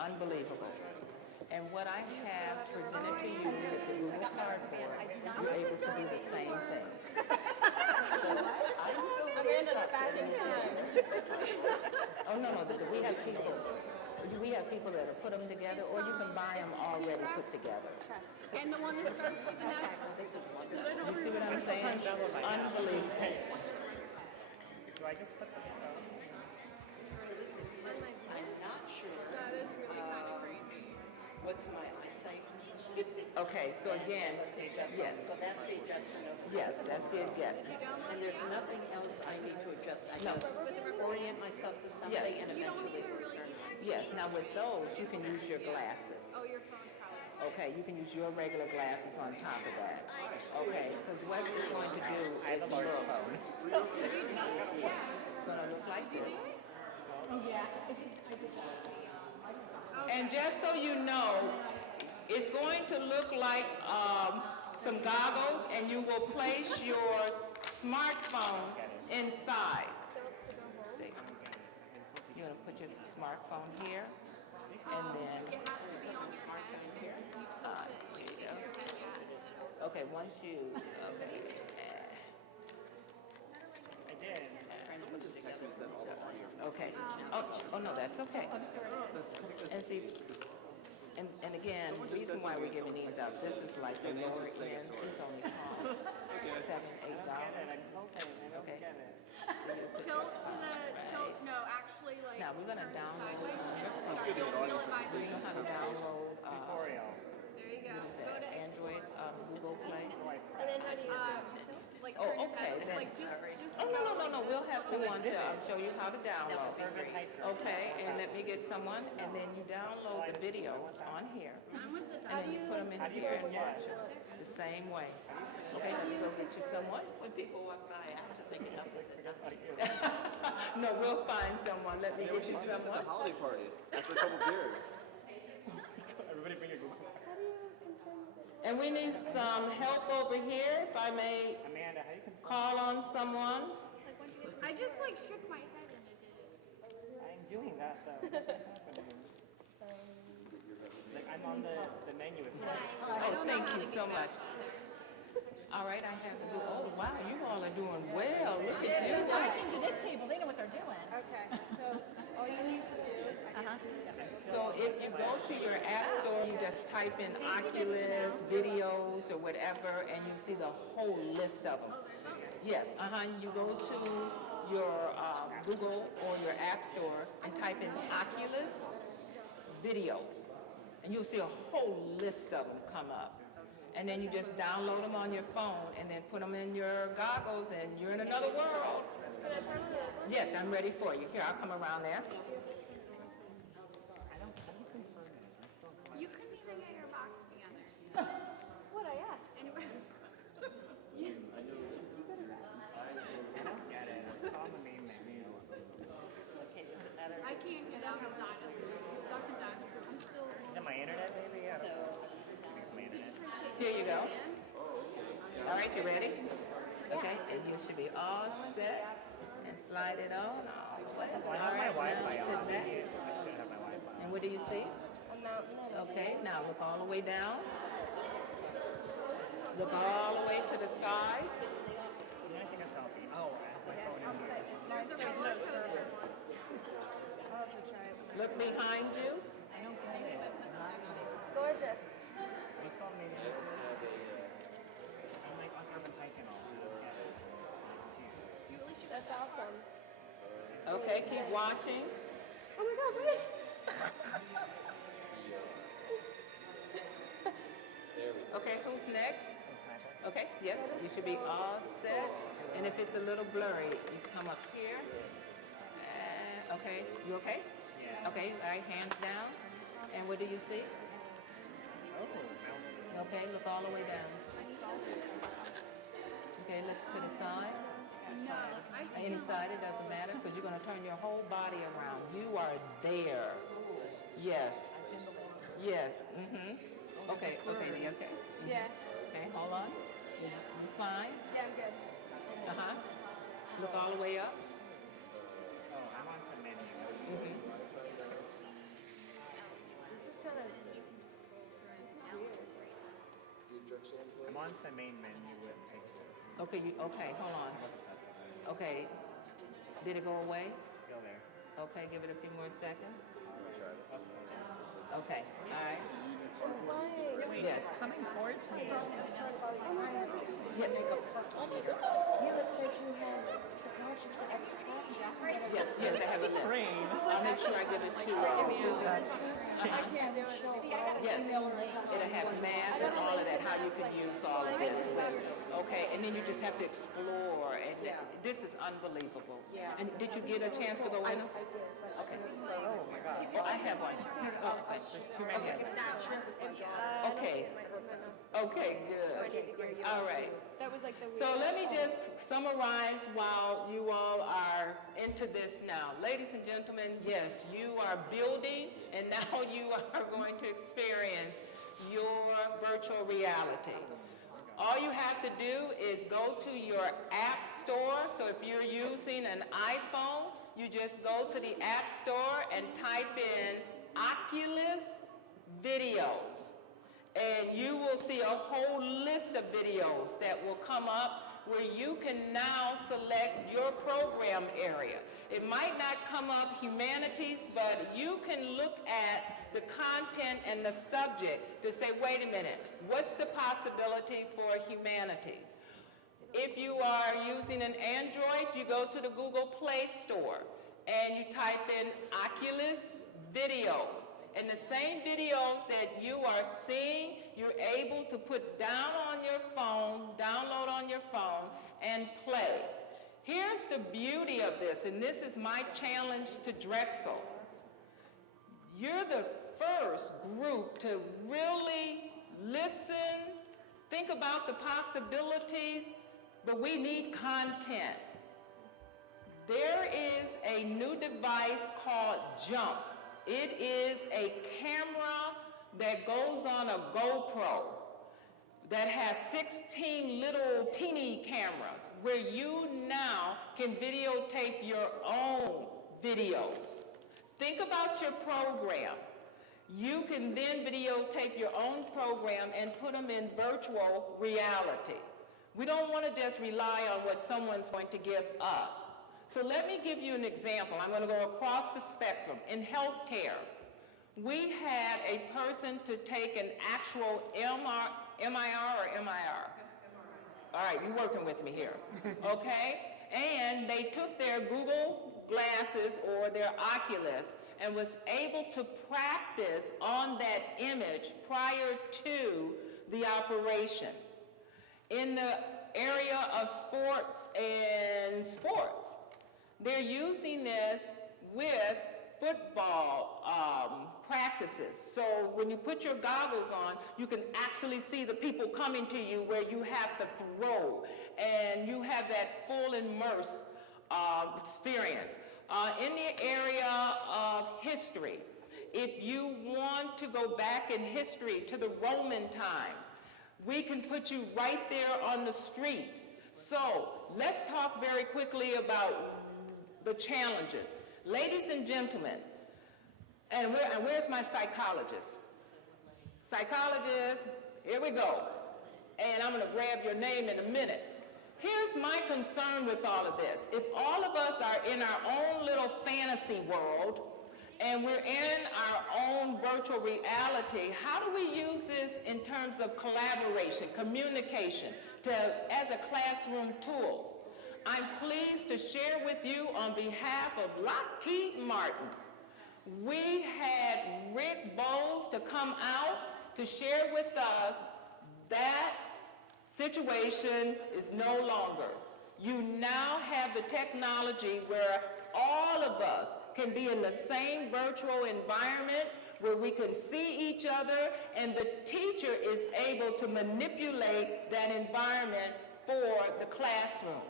Unbelievable. And what I have presented to you with the Google Cardboard, you're able to do the same thing. Amanda's back in time. Oh, no, we have people that have put them together, or you can buy them already put together. And the one that starts with an S. You see what I'm saying? Unbelievable. Do I just put the I'm not sure. That is really kind of crazy. What's my eyesight? Okay, so again, yes, So that's the adjustment of. yes, that's the adjustment. And there's nothing else I need to adjust. I No. just orient myself to something and eventually it will turn. Yes, now with those, you can use your glasses. Oh, your phone's probably. Okay, you can use your regular glasses on top of that. Okay, because what it's going to do is look. It's going to look like this. Oh, yeah. And just so you know, it's going to look like some goggles, and you will place your smartphone inside. See, you're going to put your smartphone here, and then It has to be on your head. here you go. Okay, once you, okay. I did. Okay. Oh, no, that's okay. And see, and again, the reason why we're giving these out, this is like the lower end. This only costs $7, $8. Okay. Tilt, no, actually, like. Now we're gonna download. You'll feel it vibrate. You know how to download Tutorial. There you go. what is Go that, to Android, Google Play. And then how do you like Oh, turn your okay, head, then. like just Oh, no, we'll have someone to show you how to download. Okay, and let me get someone, and then you download the videos on here, I'm with the and then you put them in here and watch them the same way. Okay, let me go get you someone. When people walk by, I have to think it up. No, we'll find someone. Let me get you This is a someone. holiday party after a couple beers. Everybody bring your Google. And we need some help over here, if I may Amanda, how do you confirm? call on someone. I just like shook my head and it did it. I'm doing that though. What's happening? Like I'm on the menu. Oh, thank you so much. All right, I have to do, oh, wow, you all are doing well. Look at you. Talking to this table, they know what they're doing. Okay, so all you need to do. So if you go to your app store, you just type in Oculus, videos, or whatever, and you see the whole list of them. Yes, you go to your Google or your app store and type in Oculus videos, and you'll see a whole list of them come up. And then you just download them on your phone and then put them in your goggles and you're in another world. Yes, I'm ready for you. Here, I'll come around there. You couldn't even get your box together. What I asked. Anyway. I don't get it. It's on the main menu. I can't get out of dinosaurs. I'm stuck in dinosaurs. I'm still. Is it my internet, baby? Yeah. It's my internet. Here you go. All right, you ready? Okay, and you should be all set and slide it on. Well, I have my Wi-Fi on. Sit back I should have my Wi-Fi. and And what do you see? Okay, now look all the way down. Look all the way to the side. I'm gonna take a selfie. Oh, I have my phone in here. There's a roller coaster. Look behind you. I don't get it. Gorgeous. You saw me in YouTube. I'm like on urban hike and all. I don't get it. That's awesome. Okay, keep watching. Oh my God, wait. Okay, who's next? Okay, yes, you should be all set. And if it's a little blurry, you come up here. Okay, you okay? Yeah. Okay, all right, hands down. And what do you see? Oh, mountain. Okay, look all the way down. Okay, look to the side. Any side, it doesn't matter, because you're going to turn your whole body around. You are there. Yes. Yes. Mm-hmm. Okay, okay, okay. Yeah. Okay, hold on. You fine? Yeah, I'm good. Uh-huh. Look all the way up. Oh, I'm on some menu. Mm-hmm. This is kind of, this is weird. I'm on some main menu with pictures. Okay, okay, hold on. Okay. Did it go away? Still there. Okay, give it a few more seconds. Okay, all right. Wait, Yes. it's coming towards me. Oh my God, this is Yes. oh my God. You look like you have technology for exercise. Yes, yes, I have a list. I'll make sure I give it to I can't do it. See, I got yes, it'll have math and all of that, how you can use all of this. Okay, and then you just have to explore, and this is unbelievable. And did you get a chance to go in? Okay. Oh my God. Oh, I have one. Okay. There's too many. Okay. Okay, good. All right. That was like the So let me just summarize while you all are into this now. Ladies and gentlemen, yes, you are building, and now you are going to experience your virtual reality. All you have to do is go to your app store. So if you're using an iPhone, you just go to the app store and type in Oculus Videos. And you will see a whole list of videos that will come up where you can now select your program area. It might not come up humanities, but you can look at the content and the subject to say, wait a minute, what's the possibility for humanities? If you are using an Android, you go to the Google Play Store and you type in Oculus Videos. And the same videos that you are seeing, you're able to put down on your phone, download on your phone, and play. Here's the beauty of this, and this is my challenge to Drexel. You're the first group to really listen, think about the possibilities, but we need content. There is a new device called Jump. It is a camera that goes on a GoPro that has 16 little teeny cameras where you now can videotape your own videos. Think about your program. You can then videotape your own program and put them in virtual reality. We don't want to just rely on what someone's going to give us. So let me give you an example. I'm going to go across the spectrum. In healthcare, we had a person to take an actual MIR or MIR? All right, you're working with me here, okay? And they took their Google glasses or their Oculus and was able to practice on that image prior to the operation. In the area of sports, they're using this with football practices. So when you put your goggles on, you can actually see the people coming to you where you have to throw, and you have that full immerse experience. In the area of history, if you want to go back in history to the Roman times, we can put you right there on the streets. So let's talk very quickly about the challenges. Ladies and gentlemen, And where's my psychologist? Psychologist, here we go. And I'm going to grab your name in a minute. Here's my concern with all of this. If all of us are in our own little fantasy world, and we're in our own virtual reality, how do we use this in terms of collaboration, communication, as a classroom tool? I'm pleased to share with you on behalf of Lockheed Martin, we had Rick Bowles to come out to share with us that situation is no longer. You now have the technology where all of us can be in the same virtual environment where we can see each other, and the teacher is able to manipulate that environment for the classroom.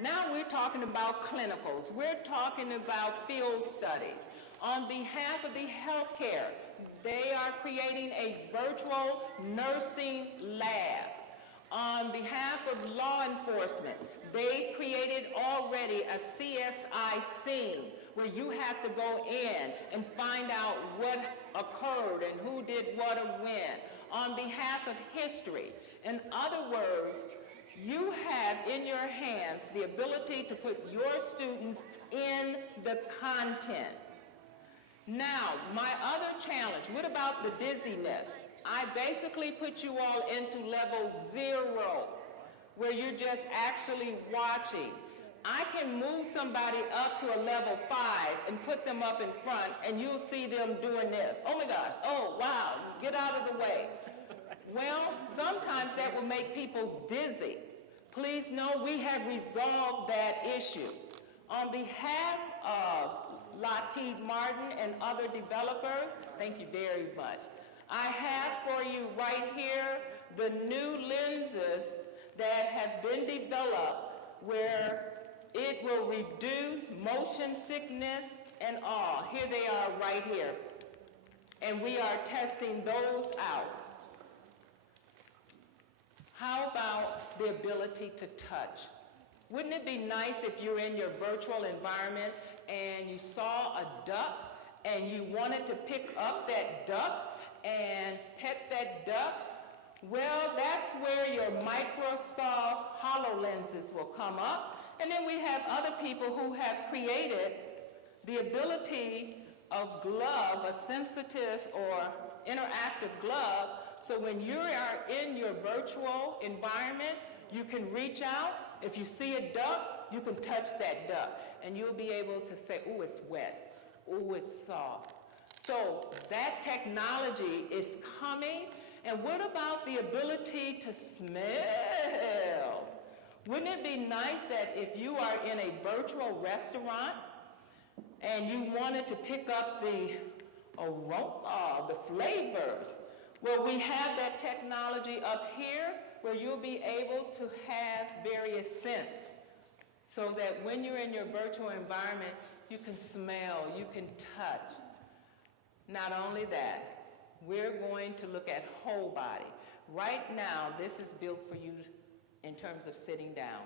Now we're talking about clinicals. We're talking about field studies. On behalf of the healthcare, they are creating a virtual nursing lab. On behalf of law enforcement, they created already a CSI scene where you have to go in and find out what occurred and who did what or when. On behalf of history, in other words, you have in your hands the ability to put your students in the content. Now, my other challenge, what about the dizziness? I basically put you all into level 0, where you're just actually watching. I can move somebody up to a level 5 and put them up in front, and you'll see them doing this. Oh my gosh, oh wow, get out of the way. Well, sometimes that will make people dizzy. Please know we have resolved that issue. On behalf of Lockheed Martin and other developers, thank you very much. I have for you right here the new lenses that have been developed where it will reduce motion sickness and all. Here they are right here. And we are testing those out. How about the ability to touch? Wouldn't it be nice if you're in your virtual environment and you saw a duck and you wanted to pick up that duck and pet that duck? Well, that's where your Microsoft HoloLenses will come up. And then we have other people who have created the ability of glove, a sensitive or interactive glove, so when you are in your virtual environment, you can reach out. If you see a duck, you can touch that duck, and you'll be able to say, ooh, it's wet, ooh, it's soft. So that technology is coming. And what about the ability to smell? Wouldn't it be nice that if you are in a virtual restaurant and you wanted to pick up the aroma, the flavors? Well, we have that technology up here where you'll be able to have various scents so that when you're in your virtual environment, you can smell, you can touch. Not only that, we're going to look at whole body. Right now, this is built for you in terms of sitting down.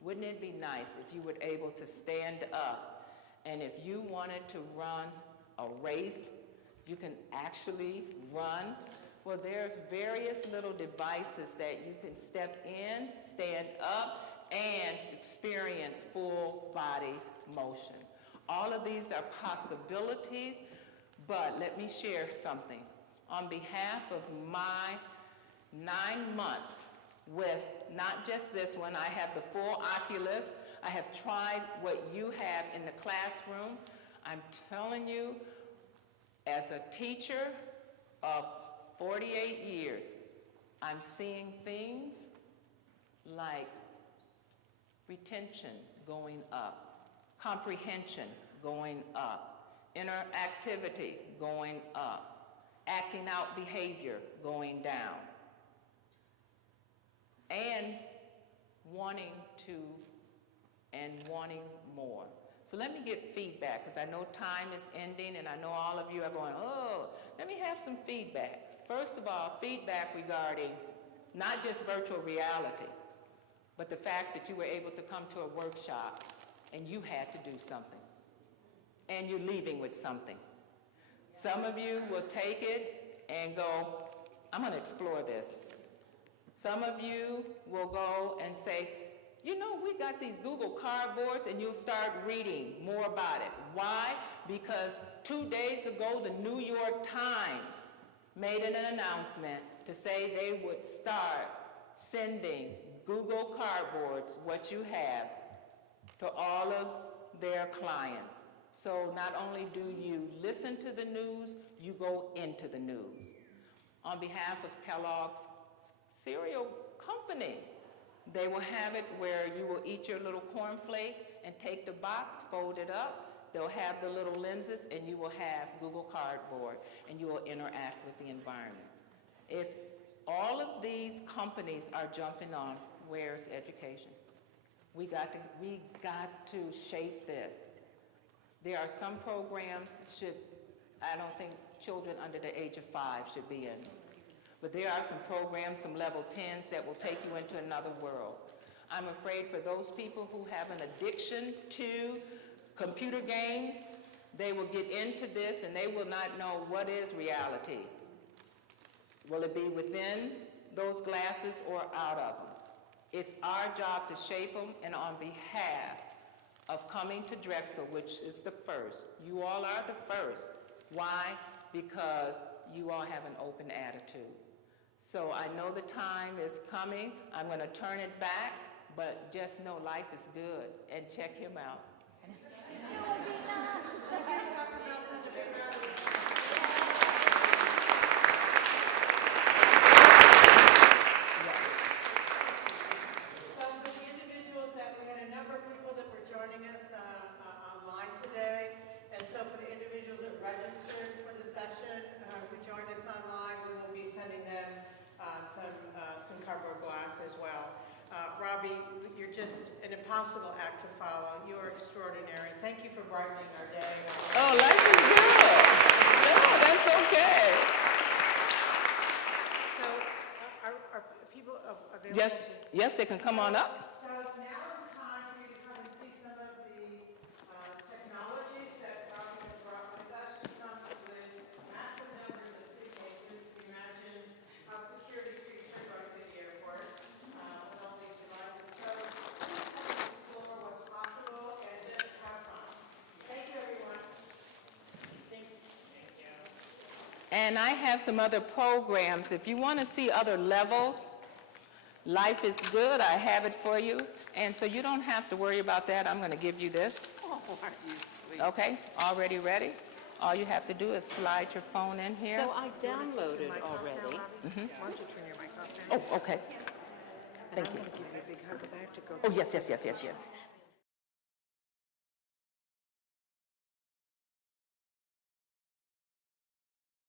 Wouldn't it be nice if you were able to stand up, and if you wanted to run a race, you can actually run? Well, there's various little devices that you can step in, stand up, and experience full body motion. All of these are possibilities, but let me share something. On behalf of my 9 months with not just this one, I have the full Oculus. I have tried what you have in the classroom. I'm telling you, as a teacher of 48 years, I'm seeing things like retention going up, comprehension going up, interactivity going up, acting out behavior going down, and wanting more. So let me get feedback, because I know time is ending, and I know all of you are going, oh, let me have some feedback. First of all, feedback regarding not just virtual reality, but the fact that you were able to come to a workshop and you had to do something, and you're leaving with something. Some of you will take it and go, I'm going to explore this. Some of you will go and say, you know, we got these Google Cardboards, and you'll start reading more about it. Why? Because 2 days ago, the New York Times made an announcement to say they would start sending Google Cardboards, what you have, to all of their clients. So not only do you listen to the news, you go into the news. On behalf of Kellogg's cereal company, they will have it where you will eat your little cornflakes and take the box, fold it up. They'll have the little lenses, and you will have Google Cardboard, and you will interact with the environment. If all of these companies are jumping on, where's education? We got to shape this. There are some programs I don't think children under the age of 5 should be in. But there are some programs, some level 10s that will take you into another world. I'm afraid for those people who have an addiction to computer games, they will get into this and they will not know what is reality. Will it be within those glasses or out of them? It's our job to shape them, and on behalf of coming to Drexel, which is the first, you all are the first. Why? Because you all have an open attitude. So I know the time is coming. I'm going to turn it back, but just know life is good, and check him out. So for the individuals that we had a number of people that were joining us online today, and so for the individuals that registered for the session who joined us online, we will be sending them some cardboard glass as well. Robbie, you're just an impossible act to follow. You are extraordinary. Thank you for brightening our day. Oh, life is good. No, that's okay. So are people available Yes, to... yes, they can come on up. So now is the time for you to come and see some of the technologies that Robbie has brought with us. She comes with massive numbers of suitcases. Imagine how security treats her going to the airport with all these devices. So please come and explore what's possible and just have fun. Thank you, everyone. Thank you. Thank you. And I have some other programs. If you want to see other levels, Life is Good, I have it for you. And so you don't have to worry about that. I'm going to give you this. Oh, aren't you sweet? Okay, already ready? All you have to do is slide your phone in here. So I downloaded already. Why don't you turn your mic off now? Oh, okay. Thank you. I'm going to give you a big hug because I have to go. Oh, yes, yes, yes, yes, yes.